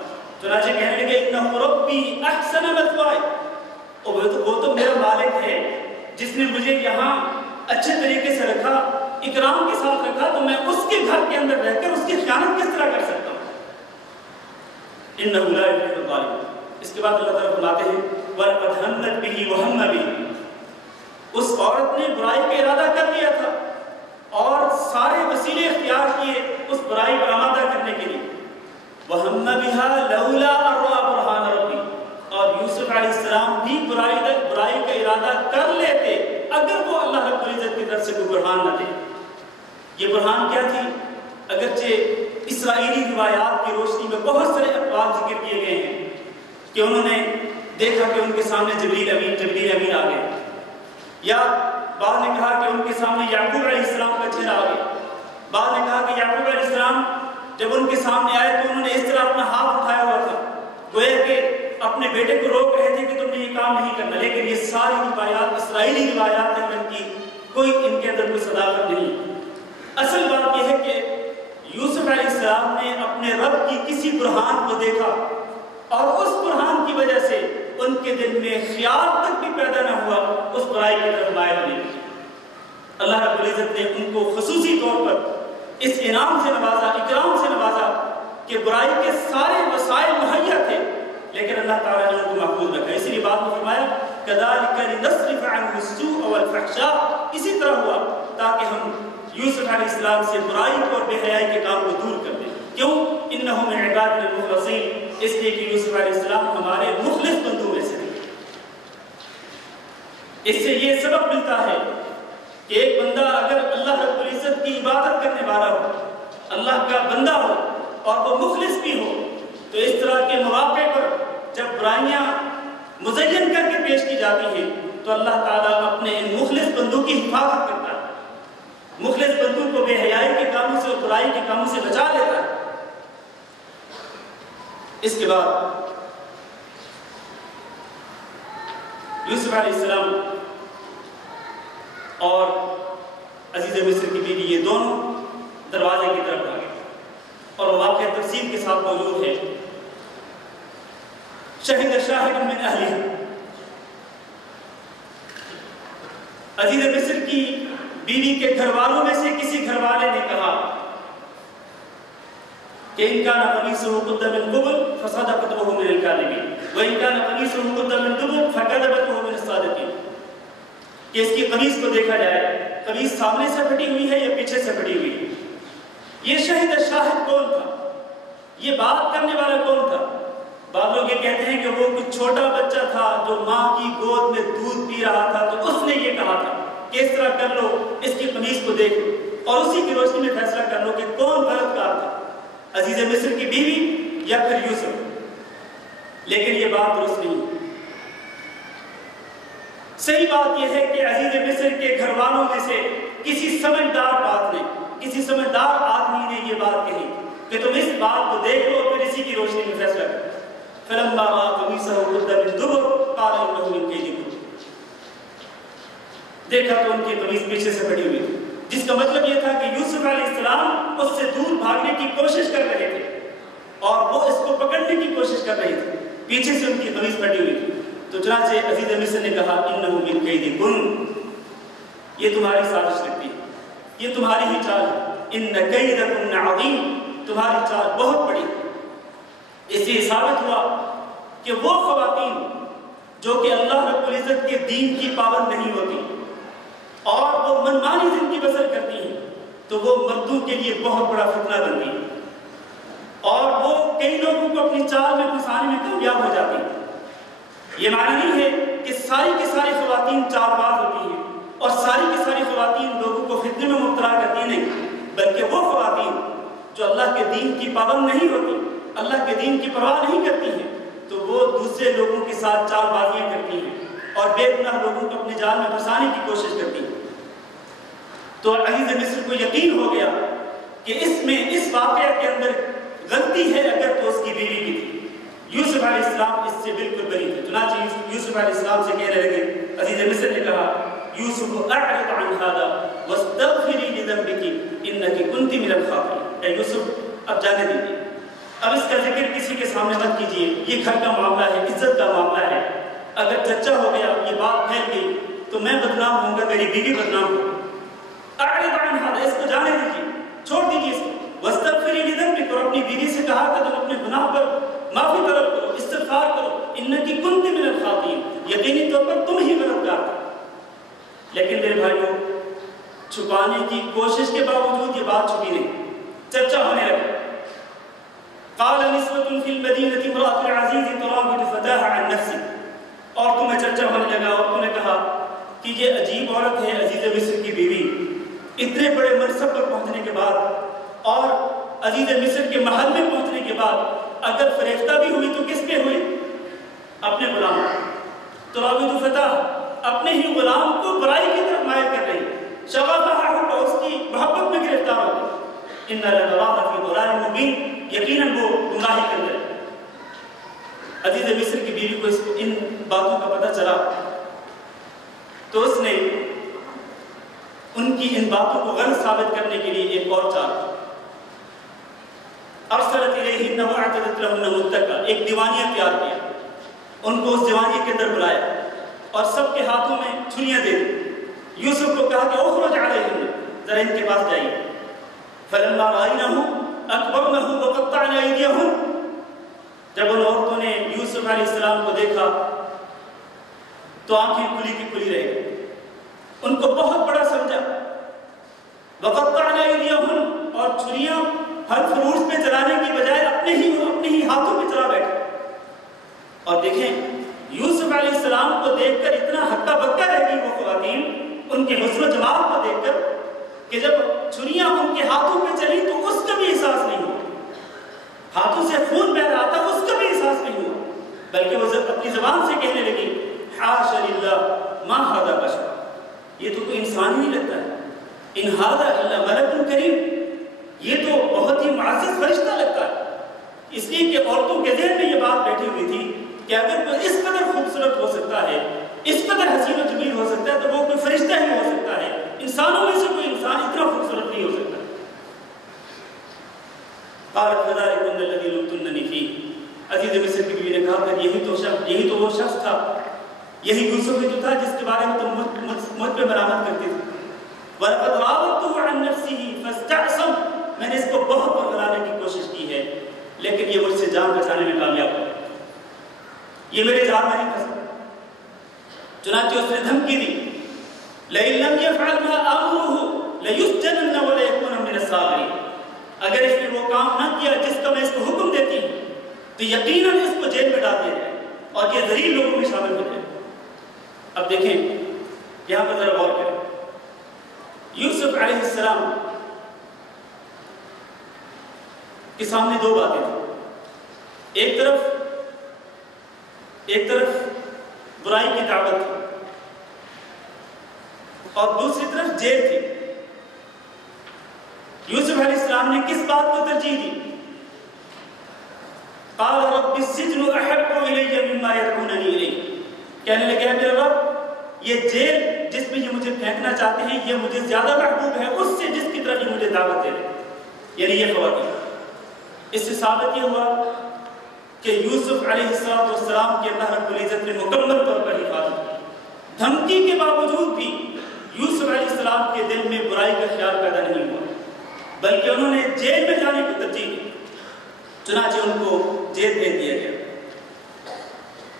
چنانچہ کہنے لگے انہ ربی احسن مثوای، وہ تو میرا مالک ہے جس نے مجھے یہاں اچھے طریقے سے رکھا، اکرام کے ساتھ رکھا، تو میں اس کے گھر کے اندر رہ کر اس کی خیانت کس طرح کر سکتا ہوں؟ انہ لا یفلح الظالمون۔ اس کے بعد اللہ تعالیٰ فرماتے ہیں وَلَقَدْ هَمَّتْ بِهِ وَهَمَّ بِهِ، اس عورت نے برائی کا ارادہ کر لیا تھا اور سارے وسیلے اختیار کیے اس برائی پر آمادہ کرنے کے لیے۔ وَهَمَّ بِهَا لَوْلَا أَن رَأَىٰ بُرْهَانَ رَبِّهِ، اور یوسف علیہ السلام بھی برائی کا ارادہ کر لیتے اگر وہ اللہ رب العزت کی طرف سے کوئی برہان نہ دے۔ یہ برہان کیا تھی؟ اگرچہ اسرائیلی روایات کی روشنی میں بہت سارے اقوال ذکر کیے گئے ہیں کہ انہوں نے دیکھا کہ ان کے سامنے جبریل امین آ گئے، یا بعض نے کہا کہ ان کے سامنے یعقوب علیہ السلام کا چہرہ آ گیا، بعض نے کہا کہ یعقوب علیہ السلام جب ان کے سامنے آئے تو انہوں نے اس طرح اپنا ہاتھ اٹھایا ہوا تھا، گویا کہ اپنے بیٹے کو روک رہے تھے کہ تم نے یہ کام نہیں کرنا، لیکن یہ ساری روایات اسرائیلی روایات ہیں، ان کی کوئی ان کے اندر کوئی صداقت نہیں۔ اصل بات یہ ہے کہ یوسف علیہ السلام نے اپنے رب کی کسی برہان کو دیکھا اور اس برہان کی وجہ سے ان کے دل میں خیال تک بھی پیدا نہ ہوا اس برائی کی طرف مائل ہونے کی۔ اللہ رب العزت نے ان کو خصوصی طور پر اس انعام سے نوازا، اکرام سے نوازا کہ برائی کے سارے وسائل مہیا تھے، لیکن اللہ تعالیٰ نے ان کو محفوظ رکھا۔ اسی لیے بات میں فرمایا كَذَلِكَ لِنَصْرِفَ عَنْهُ السُّوءَ وَالْفَحْشَاءَ، اسی طرح ہوا تاکہ ہم یوسف علیہ السلام سے برائی اور بے حیائی کے کام کو دور کر دیں۔ کیوں؟ إِنَّهُ مِنْ عِبَادِنَا الْمُخْلَصِينَ، اس لیے کہ یوسف علیہ السلام ہمارے مخلص بندوں میں سے تھے۔ اس سے یہ سبق ملتا ہے کہ ایک بندہ اگر اللہ رب العزت کی عبادت کرنے والا ہو، اللہ کا بندہ ہو اور وہ مخلص بھی ہو، تو اس طرح کے مواقع پر جب برائیاں مزین کر کے پیش کی جاتی ہیں تو اللہ تعالیٰ اپنے ان مخلص بندوں کی حفاظت کرتا ہے، مخلص بندوں کو بے حیائی کے کاموں سے اور برائی کے کاموں سے بچا لیتا ہے۔ اس کے بعد یوسف علیہ السلام اور عزیز مصر کی بیوی یہ دونوں دروازے کی طرف آ گئے، اور واقعہ تفصیل کے ساتھ موجود ہے۔ شہد شاہد من اہلہ، عزیز مصر کی بیوی کے گھر والوں میں سے کسی گھر والے نے کہا کہ ان كان قميصه قد من قبل فصدقت وهو من الكاذبين وان كان قميصه قد من دبر فكذبت وهو من الصادقين، کہ اس کی قمیص کو دیکھا جائے، قمیص سامنے سے پھٹی ہوئی ہے یا پیچھے سے پھٹی ہوئی ہے۔ یہ شہد شاہد کون تھا؟ یہ بات کرنے والا کون تھا؟ بعض لوگ یہ کہتے ہیں کہ وہ کچھ چھوٹا بچہ تھا جو ماں کی گود میں دودھ پی رہا تھا تو اس نے یہ کہا تھا کہ اس طرح کر لو، اس کی قمیص کو دیکھ لو اور اسی کی روشنی میں فیصلہ کر لو کہ کون غلط کار تھا، عزیز مصر کی بیوی یا پھر یوسف۔ لیکن یہ بات درست نہیں۔ صحیح بات یہ ہے کہ عزیز مصر کے گھر والوں میں سے کسی سمجھدار آدمی نے یہ بات کہی کہ تم اس بات کو دیکھ لو پھر اسی کی روشنی میں فیصلہ کرو۔ فلما رأى قميصه قد من دبر قال إنه من كيدكم۔ دیکھا تو ان کی قمیص پیچھے سے پھٹی ہوئی تھی، جس کا مطلب یہ تھا کہ یوسف علیہ السلام اس سے دور بھاگنے کی کوشش کر رہے تھے اور وہ اس کو پکڑنے کی کوشش کر رہی تھی، پیچھے سے ان کی قمیص پھٹی ہوئی تھی۔ تو چنانچہ عزیز مصر نے کہا انه من كيدكم، یہ تمہاری سازش لگتی ہے، یہ تمہاری ہی چال ہے، ان كيدكم عظیم، تمہاری چال بہت بڑی۔ اس سے ثابت ہوا کہ وہ خواتین جو کہ اللہ رب العزت کے دین کی پابند نہیں ہوتی اور وہ منمانی زندگی بسر کرتی ہیں تو وہ مردوں کے لیے بہت بڑا فتنہ بنتی ہیں اور وہ کئی لوگوں کو اپنی چال میں پھنسانے میں کامیاب ہو جاتی ہیں۔ یہ معنی نہیں ہے کہ ساری کی ساری خواتین چال باز ہوتی ہیں اور ساری کی ساری خواتین لوگوں کو فتنے میں مبتلا کرتی نہیں، بلکہ وہ خواتین جو اللہ کے دین کی پابند نہیں ہوتی، اللہ کے دین کی پرواہ نہیں کرتی ہیں، تو وہ دوسرے لوگوں کے ساتھ چال بازیاں کرتی ہیں اور بے گناہ لوگوں کو اپنے جال میں پھنسانے کی کوشش کرتی ہیں۔ تو عزیز مصر کو یقین ہو گیا کہ اس واقعہ کے اندر غلطی ہے اگر تو اس کی بیوی کی تھی۔ یوسف علیہ السلام اس سے بالکل بری تھے، چنانچہ یوسف علیہ السلام سے کہنے لگے، عزیز مصر نے کہا یوسف اعرض عن هذا واستغفری لذنبک انک کنت من الخاطئین۔ اے یوسف اب جانے دیجیے، اب اس کا ذکر کسی کے سامنے مت کیجیے، یہ گھر کا معاملہ ہے، عزت کا معاملہ ہے، اگر چچا ہو گیا، یہ بات پھیل گئی تو میں بدنام ہوں گا، میری بیوی بدنام ہوگی۔ اعرض عن هذا، اس کو جانے دیجیے، چھوڑ دیجیے اس کو، واستغفری لذنبک، اور اپنی بیوی سے کہا کہ تم اپنے گناہ پر معافی طلب کرو، استغفار کرو، انک کنت من الخاطئین، یقینی طور پر تم ہی غلط کار تھے۔ لیکن میرے بھائیوں، چھپانے کی کوشش کے باوجود یہ بات چھپی نہیں، چرچا ہونے لگا۔ قال نسوة في المدينة امرأة العزيز تراود فتاها عن نفسه، اور تمہیں چرچا ہونے لگا اور تم نے کہا کہ یہ عجیب عورت ہے عزیز مصر کی بیوی، اتنے بڑے منصب پر پہنچنے کے بعد اور عزیز مصر کے محل میں پہنچنے کے بعد اگر فریفتہ بھی ہوئی تو کس پہ ہوئی؟ اپنے غلام۔ تراود فتاها، اپنے ہی غلام کو برائی کی طرف مائل کر رہی، شغفها حب، اس کی محبت میں گرفتار ہو گئی۔ اِنَّا لَنَرَاهَا فِي ضَلَالٍ مُبِينٍ، یقیناً وہ گمراہی کر رہے۔ عزیز مصر کی بیوی کو ان باتوں کا پتہ چلا تو اس نے ان کی ان باتوں کو غلط ثابت کرنے کے لیے ایک اور چال، ارسلت الیہن واعتدت لہن متکا، ایک دیوانیہ تیار کیا، ان کو اس دیوانیہ کے اندر بلایا اور سب کے ہاتھوں میں چھریاں دے دی۔ یوسف کو کہا کہ اخرج علیہن، ذرا ان کے پاس جائیے۔ فلما رأینہ اکبرنہ وقطعن ایدیہن، جب ان عورتوں نے یوسف علیہ السلام کو دیکھا تو آنکھیں کھلی کی کھلی رہ گئی، ان کو بہت بڑا سمجھا۔ وقطعن ایدیہن، اور چھریاں ہر فروش پہ چلانے کی بجائے اپنے ہی ہاتھوں پہ چلا بیٹھے۔ اور دیکھیں یوسف علیہ السلام کو دیکھ کر اتنا ہکا بکا رہ گئی وہ خواتین ان کے حسن و جمال کو دیکھ کر کہ جب چھریاں ان کے ہاتھوں پہ چلی تو اس کا بھی احساس نہیں ہوا، ہاتھوں سے خون بہ رہا تھا اس کا بھی احساس نہیں ہوا، بلکہ وہ اپنی زبان سے کہنے لگی حاش للہ ما ھذا بشر، یہ تو کوئی انسان ہی نہیں لگتا ہے، ان ھذا الا ملک کریم، یہ تو بہت ہی معزز فرشتہ لگتا ہے۔ اس لیے کہ عورتوں کے ذہن میں یہ بات بیٹھی ہوئی تھی کہ اگر کوئی اس قدر خوبصورت ہو سکتا ہے، اس قدر حسین و جمیل ہو سکتا ہے تو وہ کوئی فرشتہ ہی ہو سکتا ہے، انسانوں میں سے کوئی انسان اتنا خوبصورت نہیں ہو سکتا۔ قالت فذلکن الذی لمتننی فیہ، عزیز مصر کی بیوی نے کہا کہ یہی تو وہ شخص تھا، یہی یوسف ہی تو تھا جس کے بارے میں تم مجھ پہ ملامت کرتے تھے۔ وَلَقَدْ رَاوَدتُّهُ عَن نَفْسِهِ فَاسْتَعْصَمَ، میں نے اس کو بہت برگلانے کی کوشش کی ہے لیکن یہ مجھ سے جان بچانے میں کامیاب ہوا، یہ میرے جان میں نہیں پھنسا۔ چنانچہ اس نے دھمکی دی لَإِن لَمْ يَفْعَلْ مَا آمُرُهُ لَيُسْجَنَنَّ وَلَيَكُونَ مِنَ الصَّاغِرِينَ، اگر اس نے وہ کام نہ کیا جس کا میں اس کو حکم دیتی ہوں تو یقیناً اس کو جیل میں ڈال دیا جائے اور یہ ذلیل لوگوں میں شامل ہو جائے۔ اب دیکھیں یہاں پر ذرا غور کریں، یوسف علیہ السلام کے سامنے دو باتیں تھیں، ایک طرف برائی کی دعوت تھی اور دوسری طرف جیل تھی۔ یوسف علیہ السلام نے کس بات کو ترجیح دی؟ قال رب السجن احب الی مما يدعوننی الیہ، کہنے لگے میرے رب یہ جیل جس میں یہ مجھے پھینکنا چاہتے ہیں یہ مجھے زیادہ محبوب ہے اس سے جس کی طرف یہ مجھے دعوت دے رہے ہیں، یعنی یہ خواتین۔ اس سے ثابت یہ ہوا کہ یوسف علیہ السلام کے اللہ رب العزت نے مکمل طور پر حفاظت کی، دھمکی کے باوجود بھی یوسف علیہ السلام کے دل میں برائی کا خیال پیدا نہیں ہوا، بلکہ انہوں نے جیل میں جانے کو ترجیح دی، چنانچہ ان کو جیل بھیج دیا گیا۔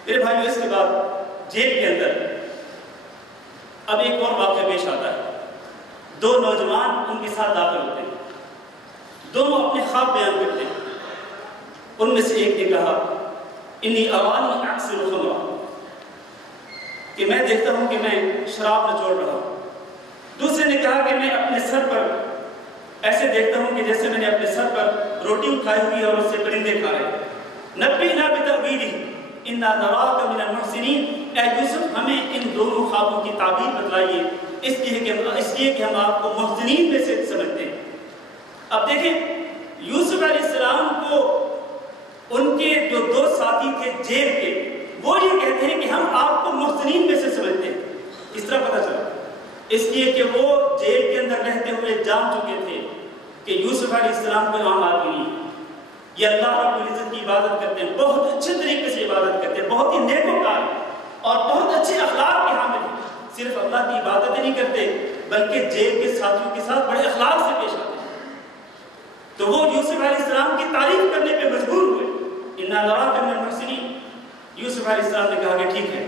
میرے بھائیو، اس کے بعد جیل کے اندر اب ایک اور واقعہ پیش آتا ہے۔ دو نوجوان ان کے ساتھ داخل ہوتے ہیں، دونوں اپنے خواب بیان کرتے ہیں۔ ان میں سے ایک نے کہا انی ارانی اکثر خمرا، کہ میں دیکھتا ہوں کہ میں شراب نچوڑ رہا ہوں۔ دوسرے نے کہا کہ میں اپنے سر پر ایسے دیکھتا ہوں کہ جیسے میں نے اپنے سر پر روٹی اٹھائی ہوئی ہے اور اس سے پرندے کھا رہے ہیں۔ نبئنا بتأویلہ انا نراک من المحسنین، اے یوسف ہمیں ان دونوں خوابوں کی تعبیر بتلائیے اس لیے کہ ہم آپ کو محسنین میں سے سمجھتے ہیں۔ اب دیکھیں یوسف علیہ السلام کو ان کے جو دو ساتھی تھے جیل کے، وہ یہ کہتے ہیں کہ ہم آپ کو محسنین میں سے سمجھتے ہیں۔ اس طرح پتہ چلا، اس لیے کہ وہ جیل کے اندر رہتے ہوئے جان چکے تھے کہ یوسف علیہ السلام کوئی عام آدمی نہیں، یہ اللہ رب العزت کی عبادت کرتے ہیں، بہت اچھے طریقے سے عبادت کرتے ہیں، بہت ہی نیکوکار اور بہت اچھے اخلاق کے حامل ہیں۔ صرف اللہ کی عبادت ہی نہیں کرتے بلکہ جیل کے ساتھیوں کے ساتھ بڑے اخلاق سے پیش آتے ہیں۔ تو وہ یوسف علیہ السلام کی تعریف کرنے پہ مجبور ہوئے، انا نراک من المحسنین۔ یوسف علیہ السلام نے کہا کہ ٹھیک ہے،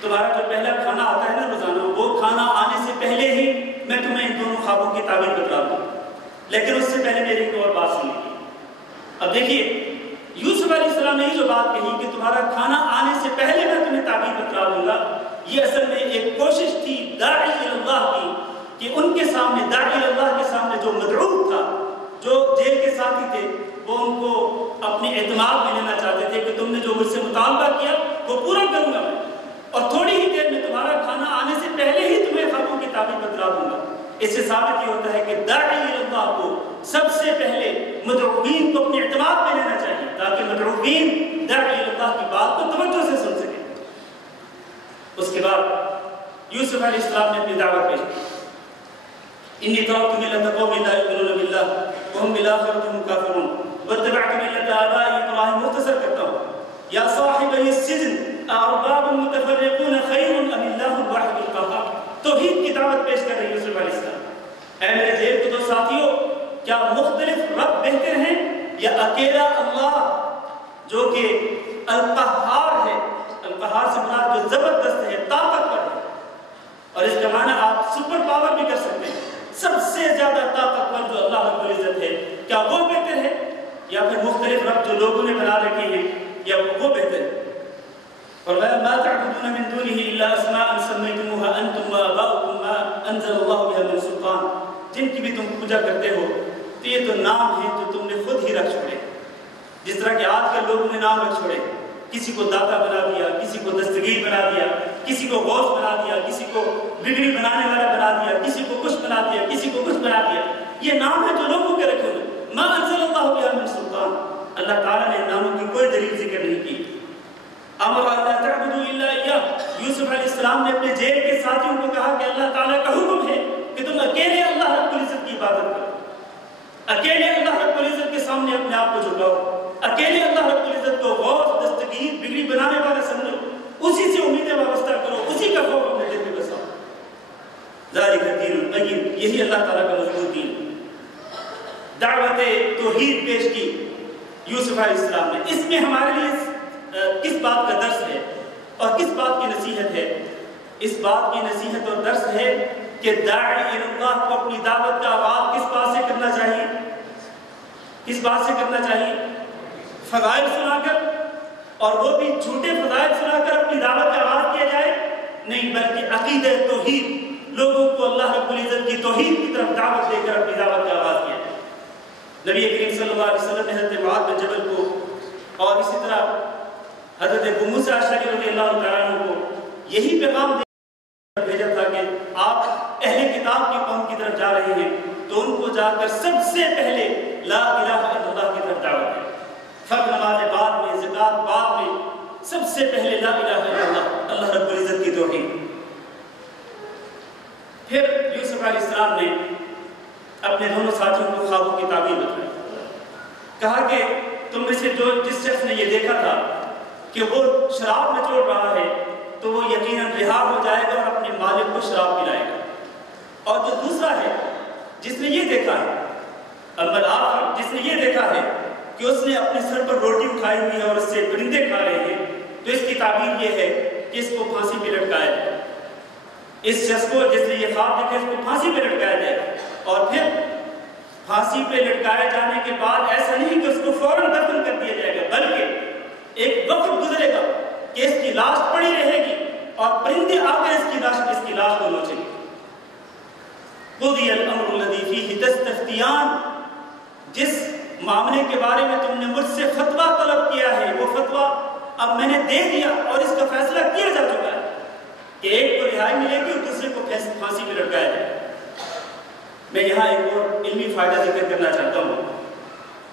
تمہارا جو پہلا کھانا آتا ہے نا روزانہ، وہ کھانا آنے سے پہلے ہی میں تمہیں ان دونوں خوابوں کی تعبیر بتلا دوں، لیکن اس سے پہلے میری ایک اور بات سنیے۔ اب دیکھیے یوسف علیہ السلام نے یہ جو بات کہی کہ تمہارا کھانا آنے سے پہلے میں تمہیں تعبیر بتلا دوں گا، یہ اصل میں ایک کوشش تھی داعی اللہ کی، کہ ان کے سامنے، داعی اللہ کے سامنے جو مدعو تھا، جو جیل کے ساتھی تھے، وہ ان کو اپنے اعتماد میں لینا چاہتے تھے کہ تم نے جو مجھ سے مطالبہ کیا وہ پورا کروں گا میں، اور تھوڑی ہی دیر میں تمہارا کھانا آنے سے پہلے ہی تمہیں خوابوں کی تعبیر بتلا دوں گا۔ اس سے ثابت یہ ہوتا ہے کہ داعی اللہ کو سب سے پہلے مدعوین کو اپنے اعتماد میں لینا چاہیے تاکہ مدعوین داعی اللہ کی بات کو توجہ سے سن سکیں۔ اس کے بعد یوسف علیہ السلام نے اپنی دعوت پیش کی، انی ترکت ملۃ قوم لا یؤمنون باللہ وهم بالآخرۃ هم کافرون واتبعت ملۃ آبائی ابراہیم۔ مختصر کرتا ہوں، یا صاحبی السجن ارباب متفرقون خیر ام اللہ الواحد القہار۔ توحید کی دعوت پیش کر رہے یوسف علیہ السلام، اے میرے جیل کے دو ساتھیوں، کیا مختلف رب بہتر ہیں یا اکیلا اللہ جو کہ القہار ہے؟ القہار سے مراد جو زبردست ہے، طاقتور ہے، اور اس کا معنی آپ سپر پاور بھی کر سکتے ہیں، سب سے زیادہ طاقتور جو اللہ رب العزت ہے، کیا وہ بہتر ہے یا پھر مختلف رب جو لوگوں نے بنا رکھے ہیں یا وہ بہتر ہے؟ فرمایا ما تعبدون من دونه الا اسماء سميتموها انتم واباؤكم ما انزل الله بها من سلطان، جن کی بھی تم پوجا کرتے ہو تو یہ تو نام ہیں جو تم نے خود ہی رکھ چھوڑے، جس طرح کہ آج کل لوگوں نے نام رکھ چھوڑے، کسی کو داتا بنا دیا، کسی کو دستگیر بنا دیا، کسی کو غوث بنا دیا، کسی کو بگڑی بنانے والا بنا دیا، کسی کو کچھ بنا دیا، کسی کو کچھ بنا دیا۔ یہ نام ہے جو لوگوں کے رکھے ہوئے۔ ما انزل اللہ بها من سلطان، اللہ تعالیٰ نے ناموں کی کوئی دلیل ذکر نہیں کی۔ امر اللہ تعبدوا الا اياه، یوسف علیہ السلام نے اپنے جیل کے ساتھیوں کو کہا کہ اللہ تعالیٰ کا حکم ہے کہ تم اکیلے اللہ رب العزت کی عبادت کرو، اکیلے اللہ رب العزت کے سامنے اپنے آپ کو جھکاؤ، اکیلے اللہ رب العزت کو غوث، دستگیر، بگڑی بنانے والا سمجھو، اسی سے امیدیں وابستہ کرو، اسی کا خوف اپنے دل میں بساؤ۔ ذالک الدین القیم، یہی اللہ تعالیٰ کا مضبوط دین۔ دعوت توحید پیش کی یوسف علیہ السلام نے۔ اس میں ہمارے لیے کس بات کا درس ہے اور کس بات کی نصیحت ہے؟ اس بات کی نصیحت اور درس ہے کہ داعی اللہ کو اپنی دعوت کا آغاز کس بات سے کرنا چاہیے؟ کس بات سے کرنا چاہیے؟ فضائل سنا کر، اور وہ بھی جھوٹے فضائل سنا کر اپنی دعوت کا آغاز کیا جائے، نہیں، بلکہ عقیدہ توحید، لوگوں کو اللہ رب العزت کی توحید کی طرف دعوت دے کر اپنی دعوت کا آغاز کیا جائے۔ نبی کریم صلی اللہ علیہ وسلم نے حضرت معاذ بن جبل کو اور اسی طرح حضرت ابو موسیٰ اشعری رضی اللہ تعالیٰ عنہ کو یہی پیغام دے کر بھیجا تھا کہ آپ اہل کتاب کی قوم کی طرف جا رہے ہیں تو ان کو جا کر سب سے پہلے لا الہ الا اللہ کی طرف دعوت دیں۔ فرض نماز بعد میں، زکوٰۃ بعد میں، سب سے پہلے لا الہ الا اللہ، اللہ رب العزت کی توحید۔ پھر یوسف علیہ السلام نے اپنے دونوں ساتھیوں کو خوابوں کی تعبیر بتائی، کہا کہ تم میں سے جس شخص نے یہ دیکھا تھا کہ وہ شراب نچوڑ رہا ہے تو وہ یقیناً رہا ہو جائے گا اور اپنے مالک کو شراب پلائے گا، اور جو دوسرا ہے جس نے یہ دیکھا ہے، الآخر جس نے یہ دیکھا ہے کہ اس نے اپنے سر پر روٹی اٹھائی ہوئی ہے اور اس سے پرندے کھا رہے ہیں، تو اس کی تعبیر یہ ہے کہ اس کو پھانسی پہ لٹکایا جائے۔ اس شخص کو جس نے یہ خواب دیکھا اس کو پھانسی پہ لٹکایا جائے، اور پھر پھانسی پہ لٹکائے جانے کے بعد ایسا نہیں کہ اس کو فوراً دفن کر دیا جائے گا، بلکہ ایک وقت گزرے گا کہ اس کی لاش پڑی رہے گی اور پرندے آ کر اس کی لاش کو نوچیں گے۔ قُضِيَ الْأَمْرُ الَّذِي فِيهِ تَسْتَفْتِيَانِ، جس معاملے کے بارے میں تم نے مجھ سے فتویٰ طلب کیا ہے وہ فتویٰ اب میں نے دے دیا اور اس کا فیصلہ کیا جا چکا ہے کہ ایک کو رہائی ملے گی اور دوسرے کو پھانسی پہ لٹکایا جائے۔ میں یہاں ایک اور علمی فائدہ ذکر کرنا چاہتا ہوں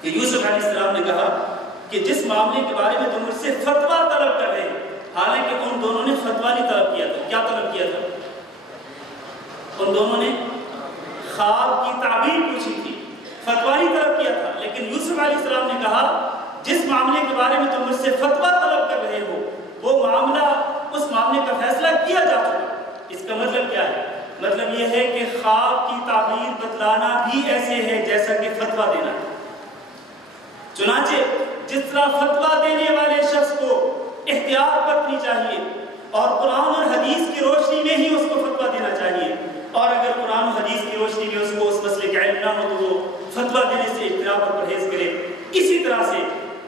کہ یوسف علیہ السلام نے کہا کہ جس معاملے کے بارے میں تم مجھ سے فتویٰ طلب کر رہے ہیں، حالانکہ ان دونوں نے فتویٰ نہیں طلب کیا تھا۔ کیا طلب کیا تھا؟ ان دونوں نے خواب کی تعبیر پوچھی تھی، فتویٰ نہیں طلب کیا تھا، لیکن یوسف علیہ السلام نے کہا جس معاملے کے بارے میں تم مجھ سے فتویٰ طلب کر رہے ہو وہ معاملہ، اس معاملے کا فیصلہ کیا جا چکا۔ اس کا مطلب کیا ہے؟ مطلب یہ ہے کہ خواب کی تعبیر بتلانا بھی ایسے ہے جیسا کہ فتویٰ دینا ہے۔ چنانچہ جس طرح فتویٰ دینے والے شخص کو احتیاط برتنی چاہیے اور قرآن اور حدیث کی روشنی میں ہی اس کو فتویٰ دینا چاہیے، اور اگر قرآن اور حدیث کی روشنی میں اس کو اس مسئلے کا علم نہ ہو تو وہ فتویٰ دینے سے اجتناب اور پرہیز کرے۔ اسی طرح سے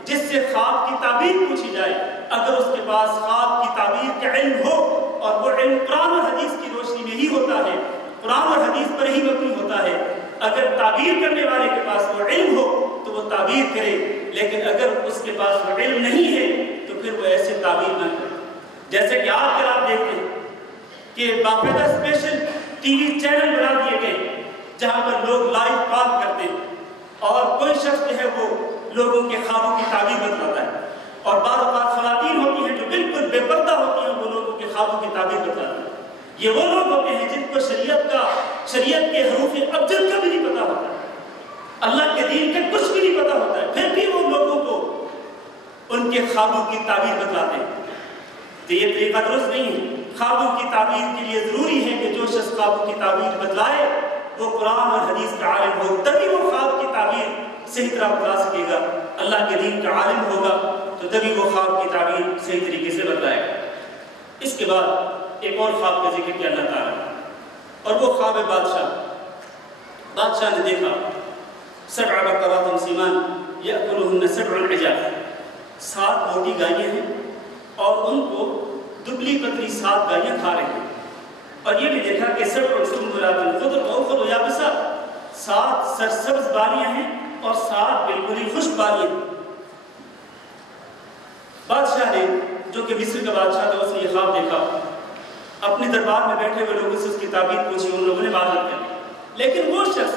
جس سے خواب کی تعبیر پوچھی جائے، اگر اس کے پاس خواب کی تعبیر کا علم ہو اور وہ علم قرآن اور حدیث کی روشنی میں ہی ہوتا ہے، قرآن اور حدیث پر ہی مبنی ہوتا ہے، اگر تعبیر کرنے والے کے پاس وہ علم ہو تو وہ تعبیر کرے، لیکن اگر اس کے پاس وہ علم نہیں ہے تو پھر وہ ایسے تعبیر نہ کرے۔ جیسے کہ آج کل آپ دیکھتے ہیں کہ باقاعدہ اسپیشل ٹی وی چینل بنا دیے گئے جہاں پر لوگ لائیو بات کرتے ہیں اور کوئی شخص جو ہے وہ لوگوں کے خوابوں کی تعبیر بتلاتا ہے، اور بعض اوقات خواتین ہوتی ہیں جو بالکل بے پردہ ہوتی ہیں، وہ لوگوں کے خوابوں کی تعبیر بتلاتی ہیں۔ یہ وہ لوگ ہوتے ہیں جن کو شریعت کے حروف ابجد کا بھی نہیں پتا ہوتا ہے، اللہ کے دین کا کچھ بھی نہیں پتا ہوتا ہے، پھر بھی وہ لوگوں کو ان کے خوابوں کی تعبیر بتلاتے ہیں۔ تو یہ طریقہ درست نہیں ہے۔ خوابوں کی تعبیر کے لیے ضروری ہے کہ جو شخص خوابوں کی تعبیر بتلائے وہ قرآن اور حدیث کا عالم ہو، تبھی وہ خواب کی تعبیر صحیح طرح بتلا سکے گا۔ اللہ کے دین کا عالم ہوگا تو تبھی وہ خواب کی تعبیر صحیح طریقے سے بتلائے گا۔ اس کے بعد ایک اور خواب کا ذکر کیا اللہ تعالیٰ نے، اور وہ خواب بادشاہ نے دیکھا 7 بقرات سمان یأکلہن 7 عجاف، 7 موٹی گائیں ہیں اور ان کو دبلی پتلی 7 گائیں کھا رہی ہیں، اور یہ بھی دیکھا کہ 7 سنبلات خضر وأخر یابسات، 7 سرسبز بالیاں ہیں اور 7 بالکل ہی خشک بالیاں ہیں۔ بادشاہ نے، جو کہ مصر کا بادشاہ تھا، اس نے یہ خواب دیکھا، اپنے دربار میں بیٹھے ہوئے لوگوں سے اس کی تعبیر پوچھی، ان لوگوں نے معذرت کر لی، لیکن وہ شخص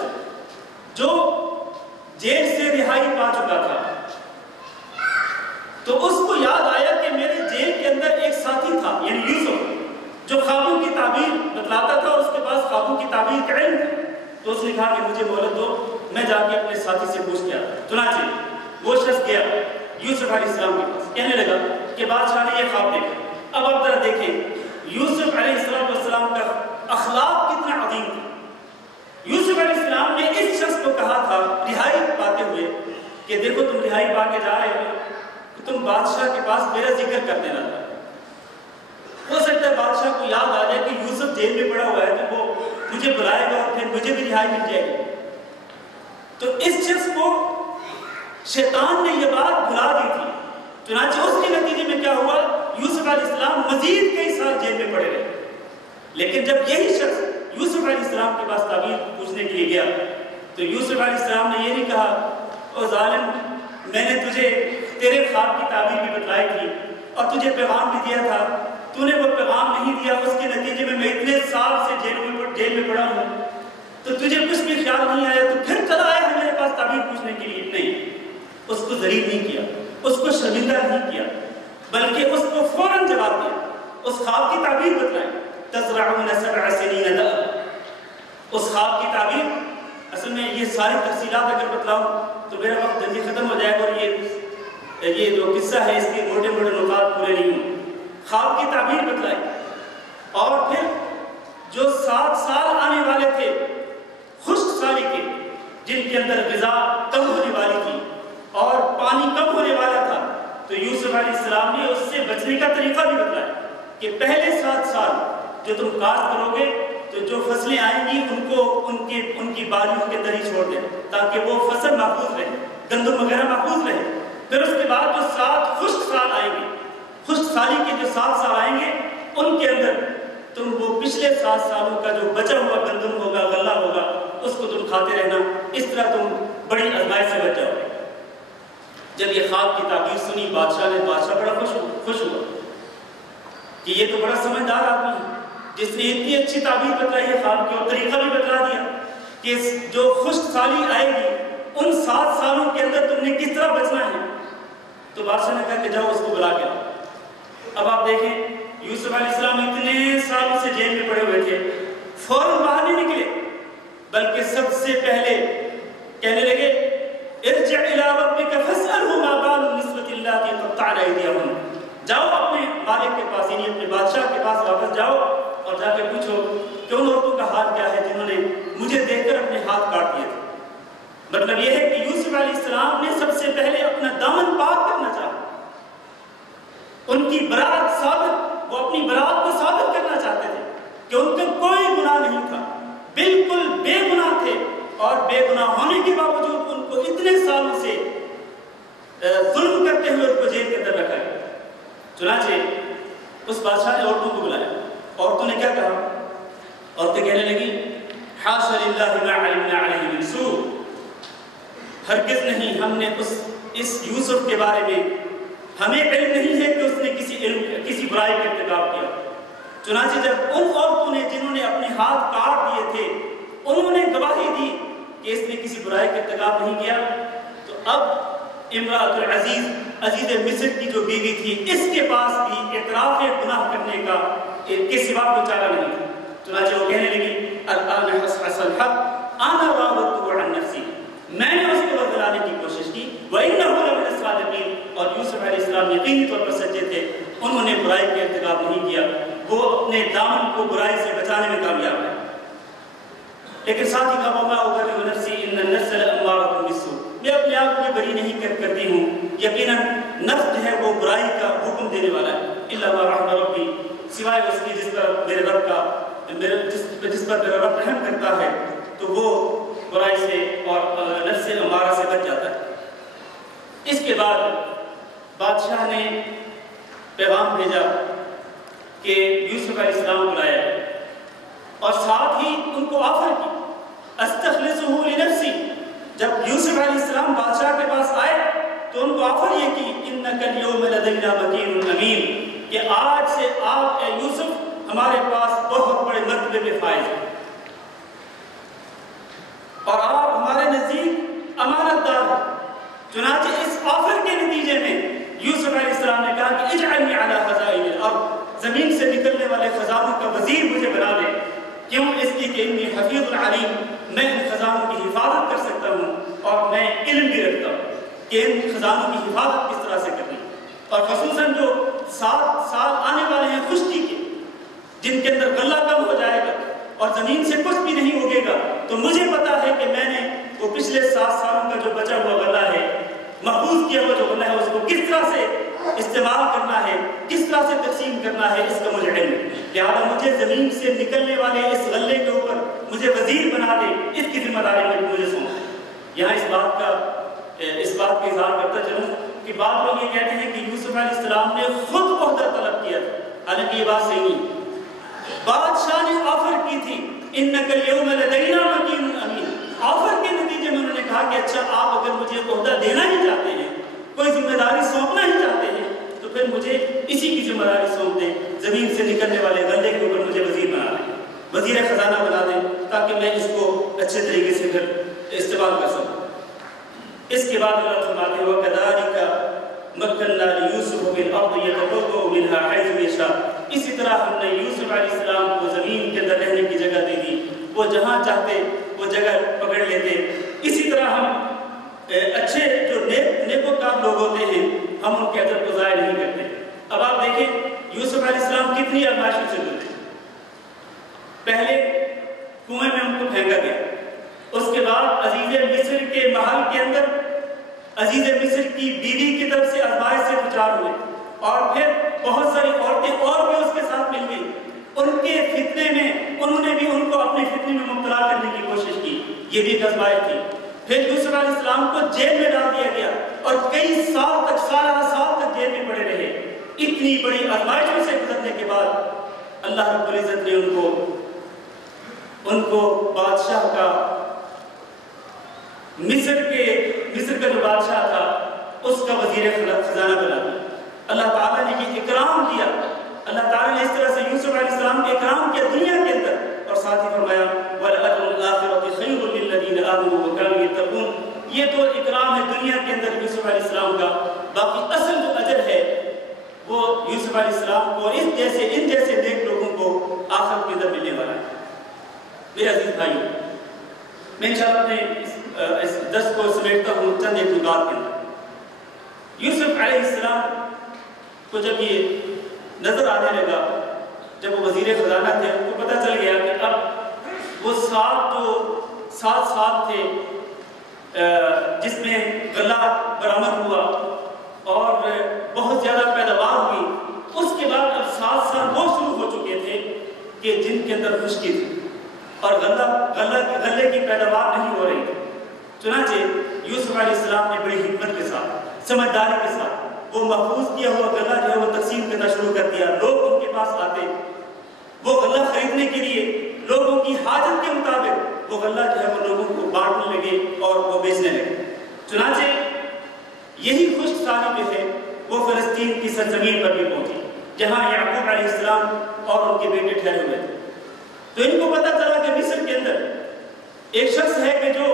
جو جیل سے رہائی پا چکا تھا تو اس کو یاد آیا کہ میرے جیل کے اندر ایک ساتھی تھا، یعنی یوسف، جو خوابوں کی تعبیر بتلاتا تھا اور اس کے پاس خوابوں کی تعبیر کا علم تھا۔ تو اس نے کہا کہ مجھے مہلت دو، میں جا کے اپنے ساتھی سے پوچھ کے آتا۔ چنانچہ وہ شخص گیا یوسف علیہ السلام کے پاس، کہنے لگا کہ بادشاہ نے یہ خواب دیکھا۔ اب آپ ذرا دیکھیں یوسف علیہ السلام کا اخلاق کتنا عظیم تھا۔ یوسف علیہ السلام نے اس شخص کو کہا تھا رہائی پاتے ہوئے کہ دیکھو تم رہائی پا کے جا رہے ہو، تم بادشاہ کے پاس میرا ذکر کر دینا تھا۔ ہو سکتا ہے بادشاہ کو یاد آ جائے کہ یوسف جیل میں پڑا ہوا ہے تو وہ مجھے بلائے گا اور پھر مجھے بھی رہائی مل جائے گی۔ تو اس شخص کو شیطان نے یہ بات بھلا دی تھی، چنانچہ اس کے نتیجے میں کیا ہوا؟ یوسف علیہ السلام مزید کئی سال جیل میں پڑے رہے۔ لیکن جب یہی شخص یوسف علیہ السلام کے پاس تعبیر پوچھنے کے لیے گیا تو یوسف علیہ السلام نے یہ نہیں کہا او ظالم، میں نے تجھے تیرے خواب کی تعبیر بھی بتلائی تھی اور تجھے پیغام بھی دیا تھا، تو نے وہ پیغام نہیں دیا، اس کے نتیجے میں اتنے سال سے جیل میں پڑا ہوں، تو تجھے کچھ بھی خیال نہیں آیا، تو پھر چلا آیا ہے میرے پاس تعبیر پوچھنے کے لیے؟ نہیں، اس کو ذلیل نہیں کیا، اس کو شرمندہ نہیں کیا، بلکہ اس کو فوراً جواب دیا، اس خواب کی تعبیر بتلائی۔ تزرعون 7 سنین دأبا، اس خواب کی تعبیر، اصل میں یہ ساری تفصیلات اگر بتلاؤں تو میرا وقت جلدی ختم ہو جائے گا، اور یہ جو قصہ ہے اس کے موٹے موٹے نقاط پورے نہیں ہوں۔ خواب کی تعبیر بتلائی، اور پھر جو 7 سال آنے والے تھے خشک سالی کے، جن کے اندر غذا کم ہونے والی تھی اور پانی کم ہونے والا تھا، تو یوسف علیہ السلام نے اس سے بچنے کا طریقہ بھی بتلایا کہ پہلے 7 سال جو تم کاشت کرو گے تو جو فصلیں آئیں گی ان کو ان کی باریوں کے اندر ہی چھوڑ دیں تاکہ وہ فصل محفوظ رہے، گندم وغیرہ محفوظ رہے۔ پھر اس کے بعد جو 7 خشک سال آئیں گے، خشک سالی کے جو 7 سال آئیں گے، ان کے اندر تم وہ پچھلے 7 سالوں کا جو بچا ہوا گندم ہوگا، غلہ ہوگا، اس کو تم کھاتے رہنا، اس طرح تم بڑی آزمائش سے بچ جاؤ گے۔ جب یہ خواب کی تعبیر سنی بادشاہ بڑا خوش ہوا کہ یہ تو بڑا سمجھدار آدمی ہے جس نے اتنی اچھی تعبیر بتلائی ہے خواب کی، اور طریقہ بھی بتلا دیا کہ جو خشک سالی آئے گی ان 7 سالوں کے اندر تم نے کس طرح بچنا ہے۔ تو بادشاہ نے کہا کہ جاؤ اس کو بلا کے لاؤ۔ اب آپ دیکھیں یوسف علیہ السلام اتنے سالوں سے جیل میں پڑے ہوئے تھے، فوراً باہر نہیں نکلے، بلکہ سب سے پہلے کہنے لگے ارجع الى ربك فاسأله ما بال النسوة اللاتي قطعن أيديهن، جاؤ اپنے مالک کے پاس، یعنی اپنے بادشاہ کے پاس واپس جاؤ اور جا کے پوچھو کہ ان عورتوں کا حال کیا ہے جنہوں نے مجھے دیکھ کر اپنے ہاتھ کاٹ دیے تھے۔ مطلب یہ ہے کہ یوسف علیہ السلام نے سب سے پہلے اپنا دامن پاک کرنا چاہا، ان کی برات ثابت، وہ اپنی برات کو ثابت کرنا چاہتے تھے کہ ان کا کوئی گناہ نہیں تھا، بالکل بے گناہ تھے، اور بے گناہ ہونے کے باوجود ان کو اتنے سالوں سے ظلم کرتے ہوئے ان کو جیل کے اندر رکھا گیا۔ چنانچہ اس بادشاہ نے عورتوں کو بلایا، عورتوں نے کیا کہا؟ عورتیں کہنے لگی حاشا للہ ما علمنا علیہ من سوء، ہرگز نہیں، ہم نے اس یوسف کے بارے میں ہمیں علم نہیں ہے کہ اس نے کسی برائی کا ارتکاب کیا۔ چنانچہ جب ان عورتوں نے جنہوں نے اپنے ہاتھ کاٹ دیے تھے انہوں نے گواہی دی کہ اس نے کسی برائی کا ارتکاب نہیں کیا، تو اب امراۃ العزیز، عزیز مصر کی جو بیوی تھی، اس کے پاس بھی اعتراف گناہ کرنے کا کے سوا کوئی چارہ نہیں تھا۔ چنانچہ وہ کہنے لگی الآن حصحص الحق انا راودته عن نفسی، میں نے اس کو بتلانے کی کوشش کی، وانه لمن الصادقین، اور یوسف علیہ السلام یقینی طور پر سچے تھے، انہوں نے برائی کا ارتکاب نہیں کیا، وہ اپنے دامن کو برائی سے بچانے میں کامیاب ہے۔ لیکن ساتھ ہی کہا وما ابرئ نفسی ان النفس لامارۃ بالسوء، میں اپنے آپ کو بری نہیں کرتی ہوں، یقیناً نفس جو ہے وہ برائی کا حکم دینے والا ہے، الا ما رحم ربی، سوائے اس کی جس پر میرے رب کا جس پر میرا رب رحم کرتا ہے تو وہ برائی سے اور نفس امارہ سے بچ جاتا ہے۔ اس کے بعد بادشاہ نے پیغام بھیجا کہ یوسف علیہ السلام کو لایا، اور ساتھ ہی ان کو آفر کی استخلصہ لنفسی۔ جب یوسف علیہ السلام بادشاہ کے پاس آئے تو ان کو آفر یہ کی انک اليوم لدینا مکین امین، کہ آج سے آپ اے یوسف ہمارے پاس بہت بڑے مرتبے پہ فائز ہیں، اور آپ ہمارے نزدیک امانت دار ہیں۔ چنانچہ اس آفر کے نتیجے میں یوسف علیہ السلام نے کہا کہ اجعلنی علی خزائن الارض، زمین سے نکلنے والے خزانوں کا وزیر مجھے بنا دے، کیوں؟ اس لیے کہ انی حفیظ علیم، میں ان خزانوں کی حفاظت کر سکتا ہوں اور میں علم بھی رکھتا ہوں کہ ان خزانوں کی حفاظت کس طرح سے کرنی، اور خصوصاً جو 7 سال آنے والے ہیں خشکی کے، جن کے اندر غلہ کم ہو جائے گا اور زمین سے کچھ بھی نہیں اگے گا، تو مجھے پتا ہے کہ میں نے وہ پچھلے 7 سالوں کا جو بچا ہوا غلہ ہے، محفوظ کیا ہوا جو غلہ ہے، اس کو کس طرح سے استعمال کرنا ہے، کس طرح سے تقسیم کرنا ہے، اس کا مجھے علم ہے، لہٰذا مجھے زمین سے نکلنے والے اس غلے کے اوپر مجھے وزیر بنا دے، اس کی ذمہ داری مجھے سونپا۔ یہاں اس بات کا اس بات کا اظہار کرتا چلوں کہ بعض لوگ یہ کہتے ہیں کہ یوسف علیہ السلام نے خود عہدہ طلب کیا تھا، حالانکہ یہ بات صحیح نہیں۔ بادشاہ نے آفر کی تھی اِنَّكَ الْيَوْمَ لَدَيْنَا مَكِينٌ أَمِينٌ، آفر کے نتیجے میں انہوں نے کہا کہ اچھا آپ اگر مجھے عہدہ دینا ہی چاہتے ہیں، کوئی ذمہ داری سونپنا ہی چاہتے ہیں، تو پھر مجھے اسی کی ذمہ داری سونپ دیں، زمین سے نکلنے والے غلے کے اوپر مجھے وزیر بنا دیں، وزیر خزانہ بنا دیں، تاکہ میں اس کو اچھے طریقے سے پھر استعمال کر سکوں۔ اس کے بعد اللہ فرماتے ہیں وَكَذَلِكَ مَكَّنَّا لِيُوسُفَ فِي الْأَرْضِ يَتَبَوَّأُ مِنْهَا حَيْثُ يَشَاءُ، اسی طرح ہم نے یوسف علیہ السلام کو زمین کے اندر رہنے کی جگہ دے دی، وہ جہاں چاہتے وہ جگہ پکڑ لیتے۔ اسی طرح ہم اچھے جو نیکوکار لوگ ہوتے ہیں ہم ان کے اجر کو ضائع نہیں کرتے۔ اب آپ دیکھیں یوسف علیہ السلام کتنی آزمائشوں سے گزرے۔ پہلے کنویں میں ان کو پھینکا گیا، اس کے بعد عزیز مصر کے محل کے اندر عزیز مصر کی بیوی کی طرف سے آزمائش سے دوچار ہوئے، اور پھر بہت ساری عورتیں اور بھی اس کے ساتھ مل گئی، ان کے فتنے میں انہوں نے بھی ان کو اپنے فتنے میں مبتلا کرنے کی کوشش کی، یہ بھی ایک آزمائش تھی۔ پھر یوسف علیہ السلام کو جیل میں ڈال دیا گیا اور کئی سال تک سالہ سال تک جیل میں پڑے رہے۔ اتنی بڑی آزمائشوں سے گزرنے کے بعد اللہ رب العزت نے ان کو بادشاہ کا مصر کا جو بادشاہ تھا اس کا وزیر خزانہ بنا دیا۔ اللہ تعالیٰ نے یہ اکرام دیا، اللہ تعالیٰ نے اس طرح سے یوسف علیہ السلام کے اکرام کیا دنیا کے اندر، اور ساتھ ہی فرمایا وَلَأَجْرُ الْآخِرَةِ خَيْرٌ لِلَّذِينَ آمَنُوا وَكَانُوا يَتَّقُونَ۔ یہ تو اکرام ہے دنیا کے اندر یوسف علیہ السلام کا، باقی اصل جو اجر ہے وہ یوسف علیہ السلام کو اور ان جیسے نیک لوگوں کو آخرت کے اندر ملنے والا ہے۔ میرے عزیز بھائیوں، میں انشاءاللہ اپنے اس درس کو سمیٹتا ہوں چند ایک نکات کے اندر۔ یوسف علیہ السلام کو جب یہ نظر آنے لگا، جب وہ وزیر خزانہ تھے، ان کو پتہ چل گیا کہ اب وہ سات سال تھے جس میں غلہ برآمد ہوا اور بہت زیادہ پیداوار ہوئی، اس کے بعد اب 7 سال وہ شروع ہو چکے تھے کہ جن کے اندر خشکی تھی اور غلے کی پیداوار نہیں ہو رہی تھی۔ چنانچہ یوسف علیہ السلام نے بڑی حکمت کے ساتھ، سمجھداری کے ساتھ وہ محفوظ کیا ہوا غلہ جو ہے وہ تقسیم کرنا شروع کر دیا۔ لوگ ان کے پاس آتے، وہ غلہ خریدنے کے لیے لوگوں کی حاجت کے مطابق وہ غلہ جو ہے وہ لوگوں کو بانٹنے لگے اور وہ بیچنے لگے۔ چنانچہ یہی خشک سالی جو ہے وہ فلسطین کی سرزمین پر بھی پہنچی، جہاں یعقوب علیہ السلام اور ان کے بیٹے ٹھہرے ہوئے تھے۔ تو ان کو پتہ چلا کہ مصر کے اندر ایک شخص ہے کہ جو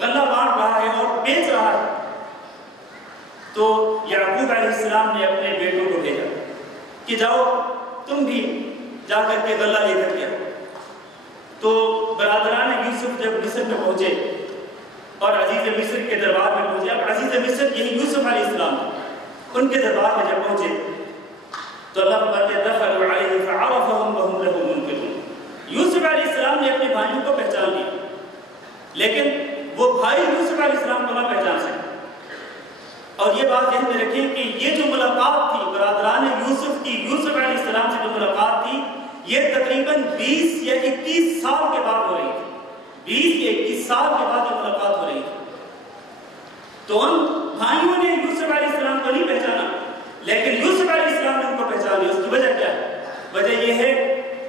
غلہ بانٹ رہا ہے اور بیچ رہا ہے۔ تو یعقوب علیہ السلام نے اپنے بیٹوں کو بھیجا کہ جاؤ تم بھی جا کر کے غلہ لے کر کے آؤ۔ تو برادران یوسف جب مصر میں پہنچے اور عزیز مصر کے دربار میں پہنچے، اب عزیز مصر یہی یوسف علیہ السلام ان کے دربار میں جب پہنچے تو اللہ فرماتے ہیں دخلوا علیہ فعرفهم وهم له منکرون۔ یوسف علیہ السلام نے اپنے بھائیوں کو پہچان لیا، لیکن وہ بھائی یوسف علیہ السلام کو نہ پہچان سکے۔ اور یہ بات ذہن میں رکھیں کہ یہ جو ملاقات تھی برادران یوسف کی، یوسف علیہ السلام سے جو ملاقات تھی، یہ تقریباً 20 یا 21 سال کے بعد ہو رہی تھی۔ 20 یا 21 سال کے بعد یہ ملاقات ہو رہی تھی۔ تو ان بھائیوں نے یوسف علیہ السلام کو نہیں پہچانا، لیکن یوسف علیہ السلام نے ان کو پہچان لیا۔ اس کی وجہ کیا ہے؟ وجہ یہ ہے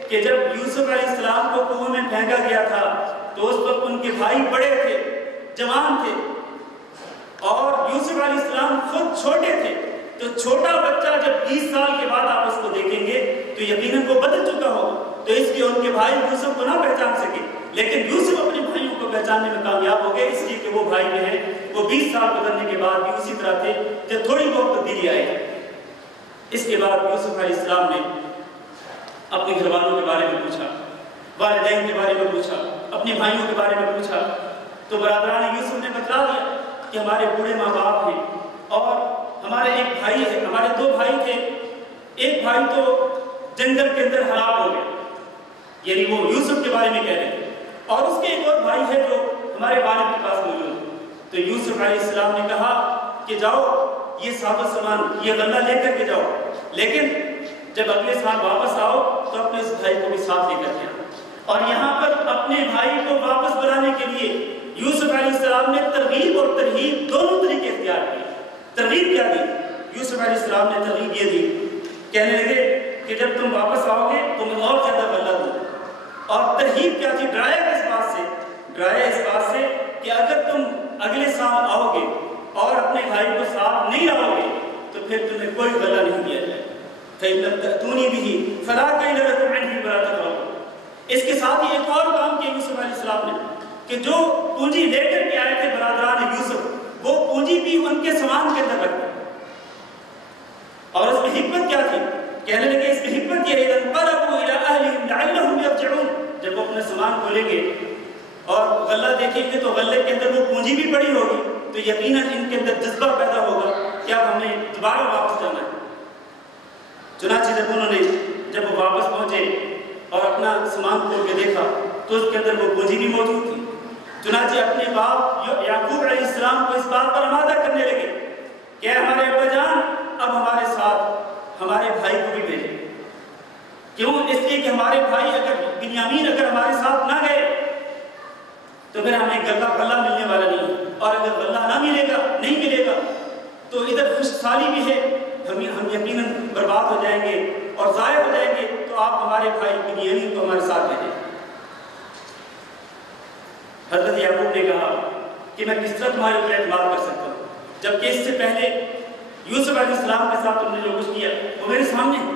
کہ جب یوسف علیہ السلام کو کنویں میں پھینکا گیا تھا تو اس وقت ان کے بھائی بڑے تھے، جوان تھے، اور یوسف علیہ السلام خود چھوٹے تھے۔ تو چھوٹا بچہ جب 20 سال کے بعد آپ اس کو دیکھیں گے تو یقیناً وہ بدل چکا ہوگا، تو اس لیے ان کے بھائی یوسف کو نہ پہچان سکے، لیکن یوسف اپنے بھائیوں کو پہچاننے میں کامیاب ہو گئے، اس لیے کہ وہ بھائی جو ہیں وہ 20 سال گزرنے کے بعد بھی اسی طرح تھے جب تھوڑی بہت تبدیلی آئی۔ اس کے بعد یوسف علیہ السلام نے اپنے گھر والوں کے بارے میں پوچھا، والدین کے بارے میں پوچھا، اپنے بھائیوں کے بارے میں پوچھا، تو برادران یوسف نے بتلا دیا کہ ہمارے بوڑھے ماں باپ ہیں اور ہمارے ایک بھائی ہے، ہمارے 2 بھائی تھے، ایک بھائی تو جنگل کے اندر ہلاک ہو گیا، یعنی وہ یوسف کے بارے میں کہہ رہے تھے، اور اس کے ایک اور بھائی ہے جو ہمارے والد کے پاس موجود ہے۔ تو یوسف علیہ السلام نے کہا کہ جاؤ یہ ساز و سامان، یہ غلہ لے کر کے جاؤ، لیکن جب اگلے سال واپس آؤ تو اپنے اس بھائی کو بھی ساتھ لے کر کے آؤ۔ اور یہاں پر اپنے بھائی کو واپس بلانے کے لیے یوسف علیہ السلام نے ترغیب اور ترہیب دونوں طریقے اختیار کی. ترغیب کیا دی؟ یوسف علیہ السلام نے ترغیب یہ دی، کہنے لگے کہ جب تم واپس آؤ گے تو میں اور زیادہ غلہ دوں. اور ترغیب کیا تھی؟ ڈرایا کس بات سے؟ ڈرایا اس بات سے کہ اگر تم اگلے سال آؤ گے اور اپنے بھائی کو ساتھ نہیں لاؤ گے تو پھر تمہیں کوئی غلہ نہیں دیا جائے. فَإِن لَّمْ تَأْتُونِي بِهِ فَلَا كَيْلَ لَكُمْ عِندِي وَلَا تَقْرَبُونِ. اس کے ساتھ ہی ایک اور کام کیا یوسف علیہ السلام نے کہ جو پونجی لے کر کے آئے تھے برادران یوسف، وہ پونجی بھی ان کے سامان کے اندر رکھ. اور اس میں حکمت کیا تھی؟ کہنے لگے اس میں حکمت یہ ہے اِذَا انقلبوا إِلَىٰ أَهْلِهِمْ لَعَلَّهُمْ يَرْجِعُونَ. جب وہ اپنے سامان کھولیں گے اور غلہ دیکھیں گے تو غلے کے اندر وہ پونجی بھی پڑی ہوگی تو یقیناً ان کے اندر جذبہ پیدا ہوگا کہ اب ہمیں دوبارہ واپس جانا ہے. چنانچہ جب انہوں نے جب وہ واپس پہنچے اور اپنا سامان کھول کے دیکھا تو اس کے اندر وہ پونجی بھی موجود تھی. چنانچہ اپنے باپ یعقوب علیہ السلام کو اس بات پر آمادہ کرنے لگے کہ ہمارے ابا جان اب ہمارے ساتھ ہمارے بھائی کو بھی بھیجیں. کیوں؟ اس لیے کہ ہمارے بھائی اگر بنیامین اگر ہمارے ساتھ نہ گئے تو پھر ہمیں غلہ ملنے والا نہیں، اور اگر غلہ نہ نہیں ملے گا تو ادھر خشک سالی بھی ہے، ہم یقیناً برباد ہو جائیں گے اور ضائع ہو جائیں گے. تو آپ ہمارے بھائی بنیامین کو ہمارے ساتھ بھیجیں. حضرت یعقوب نے کہا کہ میں کس طرح تمہارے اوپر اعتماد کر سکتا ہوں جبکہ اس سے پہلے یوسف علیہ السلام کے ساتھ تم نے جو کچھ کیا وہ میرے سامنے ہے،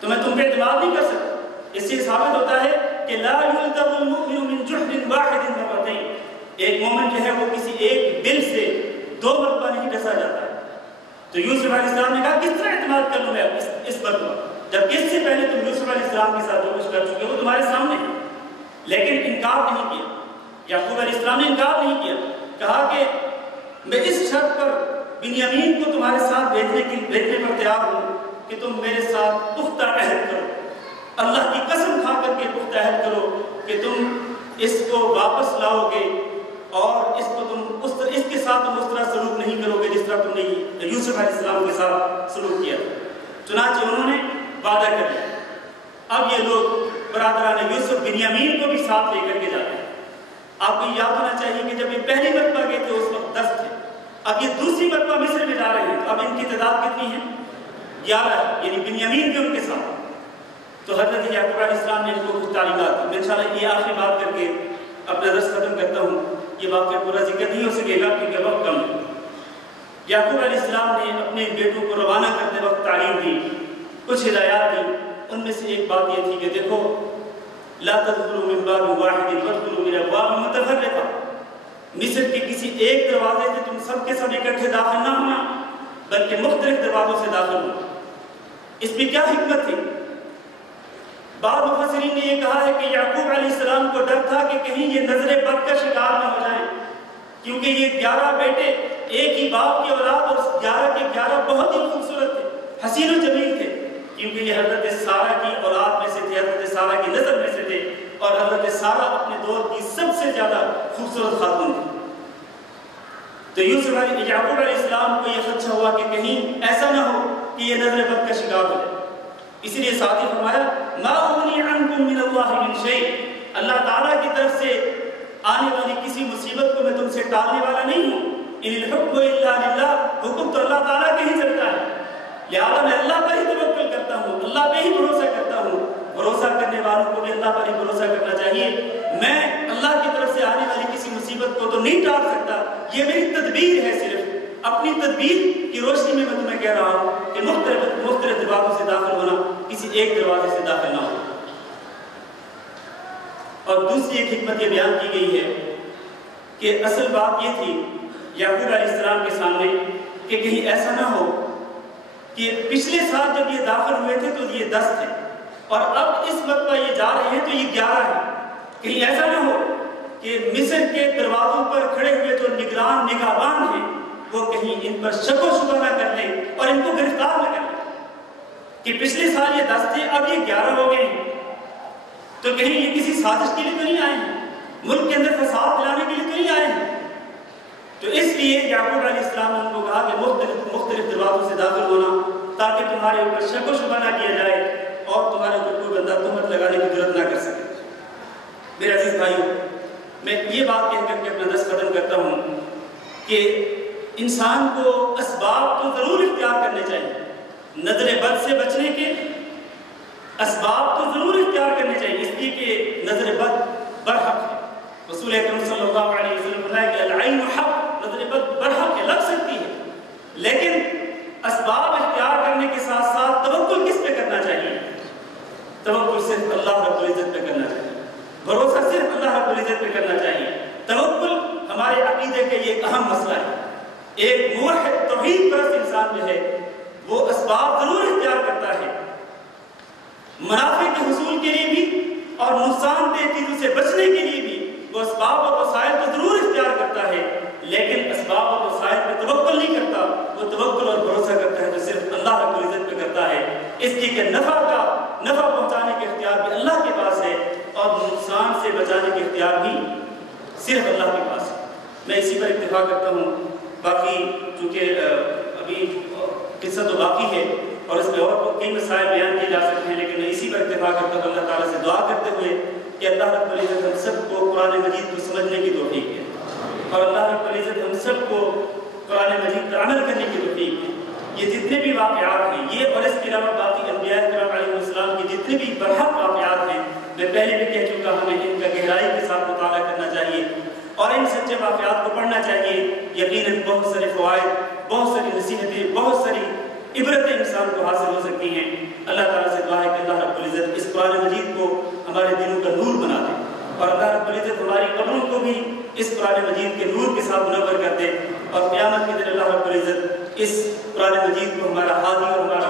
تو میں تم پہ اعتماد نہیں کر سکتا. اس سے ثابت ہوتا ہے کہ لا یلدغ المؤمن من جحر واحد مرتين. ایک مومن جو ہے وہ کسی ایک بل سے 2 مرتبہ نہیں ڈسا جاتا ہے. تو یوسف علیہ السلام نے کہا کس طرح اعتماد کر لوں میں اس مرتبہ جبکہ اس سے پہلے تم یوسف علیہ السلام کے ساتھ جو کچھ کر چکے وہ تمہارے سامنے ہے. لیکن انکار نہیں کیا. یعقوب علیہ السلام نے انکار نہیں کیا، کہا کہ میں اس شرط پر بنیامین کو تمہارے ساتھ بھیجنے پر تیار ہوں کہ تم میرے ساتھ پختہ عہد کرو، اللہ کی قسم کھا کر کے پختہ عہد کرو کہ تم اس کو واپس لاؤ گے اور اس کے ساتھ تم اس طرح سلوک نہیں کرو گے جس طرح تم نے یوسف علیہ السلام کے ساتھ سلوک کیا. چنانچہ انہوں نے وعدہ کر لیا. اب یہ لوگ برادران یوسف بنیامین کو بھی ساتھ لے کر کے جاتے ہیں. آپ کو یاد ہونا چاہیے کہ جب یہ پہلی مرتبہ گئے تھے اس وقت 10 تھے، اب یہ دوسری مرتبہ مصر میں جا رہے ہیں. اب ان کی تعداد کتنی ہے؟ 11 ہے، یعنی بنیامین بھی ان کے ساتھ. تو حضرت یعقوب علیہ السلام نے ان کو کچھ تعلیمات دی. میں انشاءاللہ یہ آخری بات کر کے اپنا درس ختم کرتا ہوں. یہ واقعہ پورا ذکر نہیں ہو سکے گا کیونکہ وقت کم ہے. یعقوب علیہ السلام نے اپنے بیٹوں کو روانہ کرتے وقت تعلیم دی، کچھ ہدایات دی. ان میں سے ایک بات یہ تھی کہ دیکھو لا تدخلوا من باب واحد وادخلوا من ابواب متفرقہ. مصر کے کسی ایک دروازے سے تم سب کے سب اکٹھے داخل نہ ہونا بلکہ مختلف دروازوں سے داخل ہونا. اس میں کیا حکمت تھی؟ بعض مفسرین نے یہ کہا ہے کہ یعقوب علیہ السلام کو ڈر تھا کہ کہیں یہ نظر بد کا شکار نہ ہو جائیں، کیونکہ یہ 11 بیٹے ایک ہی باپ کی اولاد اور 11 کے 11 بہت ہی خوبصورت تھے، حسین و جمیل تھے، کیونکہ یہ حضرت سارہ کی اولاد میں سے تھے، حضرت سارہ کی نسل میں سے تھے، اور حضرت سارہ اپنے دور کی سب سے زیادہ خوبصورت خاتون تھی. تو یعقوب علیہ السلام کو یہ خدشہ ہوا کہ کہیں ایسا نہ ہو کہ یہ نظر بد کا شکار ہو جائے. اسی لیے ساتھ ہی فرمایا ما اغنی عنکم من اللہ من شیء. اللہ تعالیٰ کی طرف سے آنے والی کسی مصیبت کو میں تم سے ٹالنے والا نہیں ہوں. ان الحکم الا للہ. حکم تو اللہ تعالیٰ کے ہی چلتا ہے، لہٰذا میں اللہ پر ہی توکل کرتا ہوں، اللہ پہ ہی بھروسہ کرتا ہوں. بھروسہ کرنے والوں کو بھی اللہ پر ہی بھروسہ کرنا چاہیے. میں اللہ کی طرف سے آنے والی کسی مصیبت کو تو نہیں ٹال سکتا، یہ میری تدبیر ہے. صرف اپنی تدبیر کی روشنی میں تمہیں کہہ رہا ہوں کہ مختلف دروازوں سے داخل ہونا، کسی ایک دروازے سے داخل نہ ہو. اور دوسری ایک حکمت یہ بیان کی گئی ہے کہ اصل بات یہ تھی یعقوب علیہ السلام کے سامنے کہ کہیں ایسا نہ ہو کہ پچھلے سال جب یہ داخل ہوئے تھے تو یہ 10 تھے اور اب اس وقت پر یہ جا رہے ہیں تو یہ 11 ہیں. کہیں ایسا نہ ہو کہ مصر کے دروازوں پر کھڑے ہوئے جو نگران نگہبان ہیں وہ کہیں ان پر شک و شبہ نہ کر لیں اور ان کو گرفتار نہ کر لیں کہ پچھلے سال یہ 10 تھے اب یہ 11 ہو گئے ہیں. تو کہیں یہ کسی سازش کے لیے تو نہیں آئے ہیں، ملک کے اندر فساد پھیلانے کے لیے تو نہیں آئے ہیں. تو اس لیے یعقوب علیہ السلام نے ان کو کہا کہ مختلف دروازوں سے داخل ہونا تاکہ تمہارے اوپر شک و شبہ نہ کیا جائے اور تمہارے اوپر کوئی بندہ تہمت لگانے کی ضرورت نہ کر سکے. میرے عزیز بھائیوں، میں یہ بات کہہ کر کے اپنا درس ختم کرتا ہوں کہ انسان کو اسباب تو ضرور اختیار کرنے چاہیے، نظر بد سے بچنے کے اسباب تو ضرور اختیار کرنے چاہیے، اس لیے کہ نظر بد برحق ہے۔ رسول اکرم صلی اللہ علیہ وسلم فرمایا کہ العین حق، نظر بد برحق ہے، لگ سکتی ہے، لیکن اسباب اختیار کرنے کے ساتھ ساتھ توکل کس پہ کرنا چاہیے؟ توکل صرف اللہ رب العزت پہ کرنا چاہیے، بھروسہ صرف اللہ رب العزت پہ کرنا چاہیے۔ توکل ہمارے عقیدے کا یہ ایک اہم مسئلہ ہے۔ ایک موحد توحید پرست انسان جو ہے وہ اسباب ضرور اختیار کرتا ہے، منافع کے حصول کے لیے بھی اور نقصان دہ چیزوں سے بچنے کے لیے بھی وہ اسباب اور وسائل کو ضرور اختیار کرتا ہے، لیکن اسباب اور وسائل پہ توکل نہیں کرتا، وہ توکل اور بھروسہ کرتا ہے جو صرف اللہ رب العزت پہ کرتا ہے، اس لیے کہ نفع پہنچانے کے اختیار بھی اللہ کے پاس ہے اور نقصان سے بچانے کے اختیار بھی صرف اللہ کے پاس ہے۔ میں اسی پر اتفاق کرتا ہوں، باقی چونکہ ابھی قصہ تو باقی ہے اور اس میں اور کئی مسائل بیان کیے جا سکتے ہیں، لیکن میں اسی پر اتفاق کرتا ہوں اللہ تعالیٰ سے دعا کرتے ہوئے کہ اللہ رب العزت ہم سب کو قرآن مجید کو سمجھنے کی توفیق ہے، اور اللہ رب العزت ہم سب کو قرآن مجید پر عمل کرنے کی توفیق ہے۔ یہ جتنے بھی واقعات ہیں، یہ اور اس کے علاوہ باقی انبیاء کرام علیہ السلام کی جتنے بھی برحق واقعات ہیں، میں پہلے بھی کہہ چکا، ہمیں ان کا گہرائی کے ساتھ مطالعہ کرنا چاہیے اور ان سچے واقعات کو پڑھنا چاہیے۔ یقیناً بہت سارے فوائد، بہت ساری نصیحتیں، بہت ساری عبرتیں انسان کو حاصل ہو سکتی ہیں۔ اللہ تعالیٰ سے دعا ہے کہ اللہ رب العزت اس قرآن مجید کو ہمارے دلوں کا نور بنا دے، اور اللہ رب العزت ہماری قبروں کو بھی اس قرآن مجید کے نور کے ساتھ منور کر دے، اور قیامت کے دن اللہ رب العزت اس قرآن مجید کو ہمارا ہادی اور ہمارا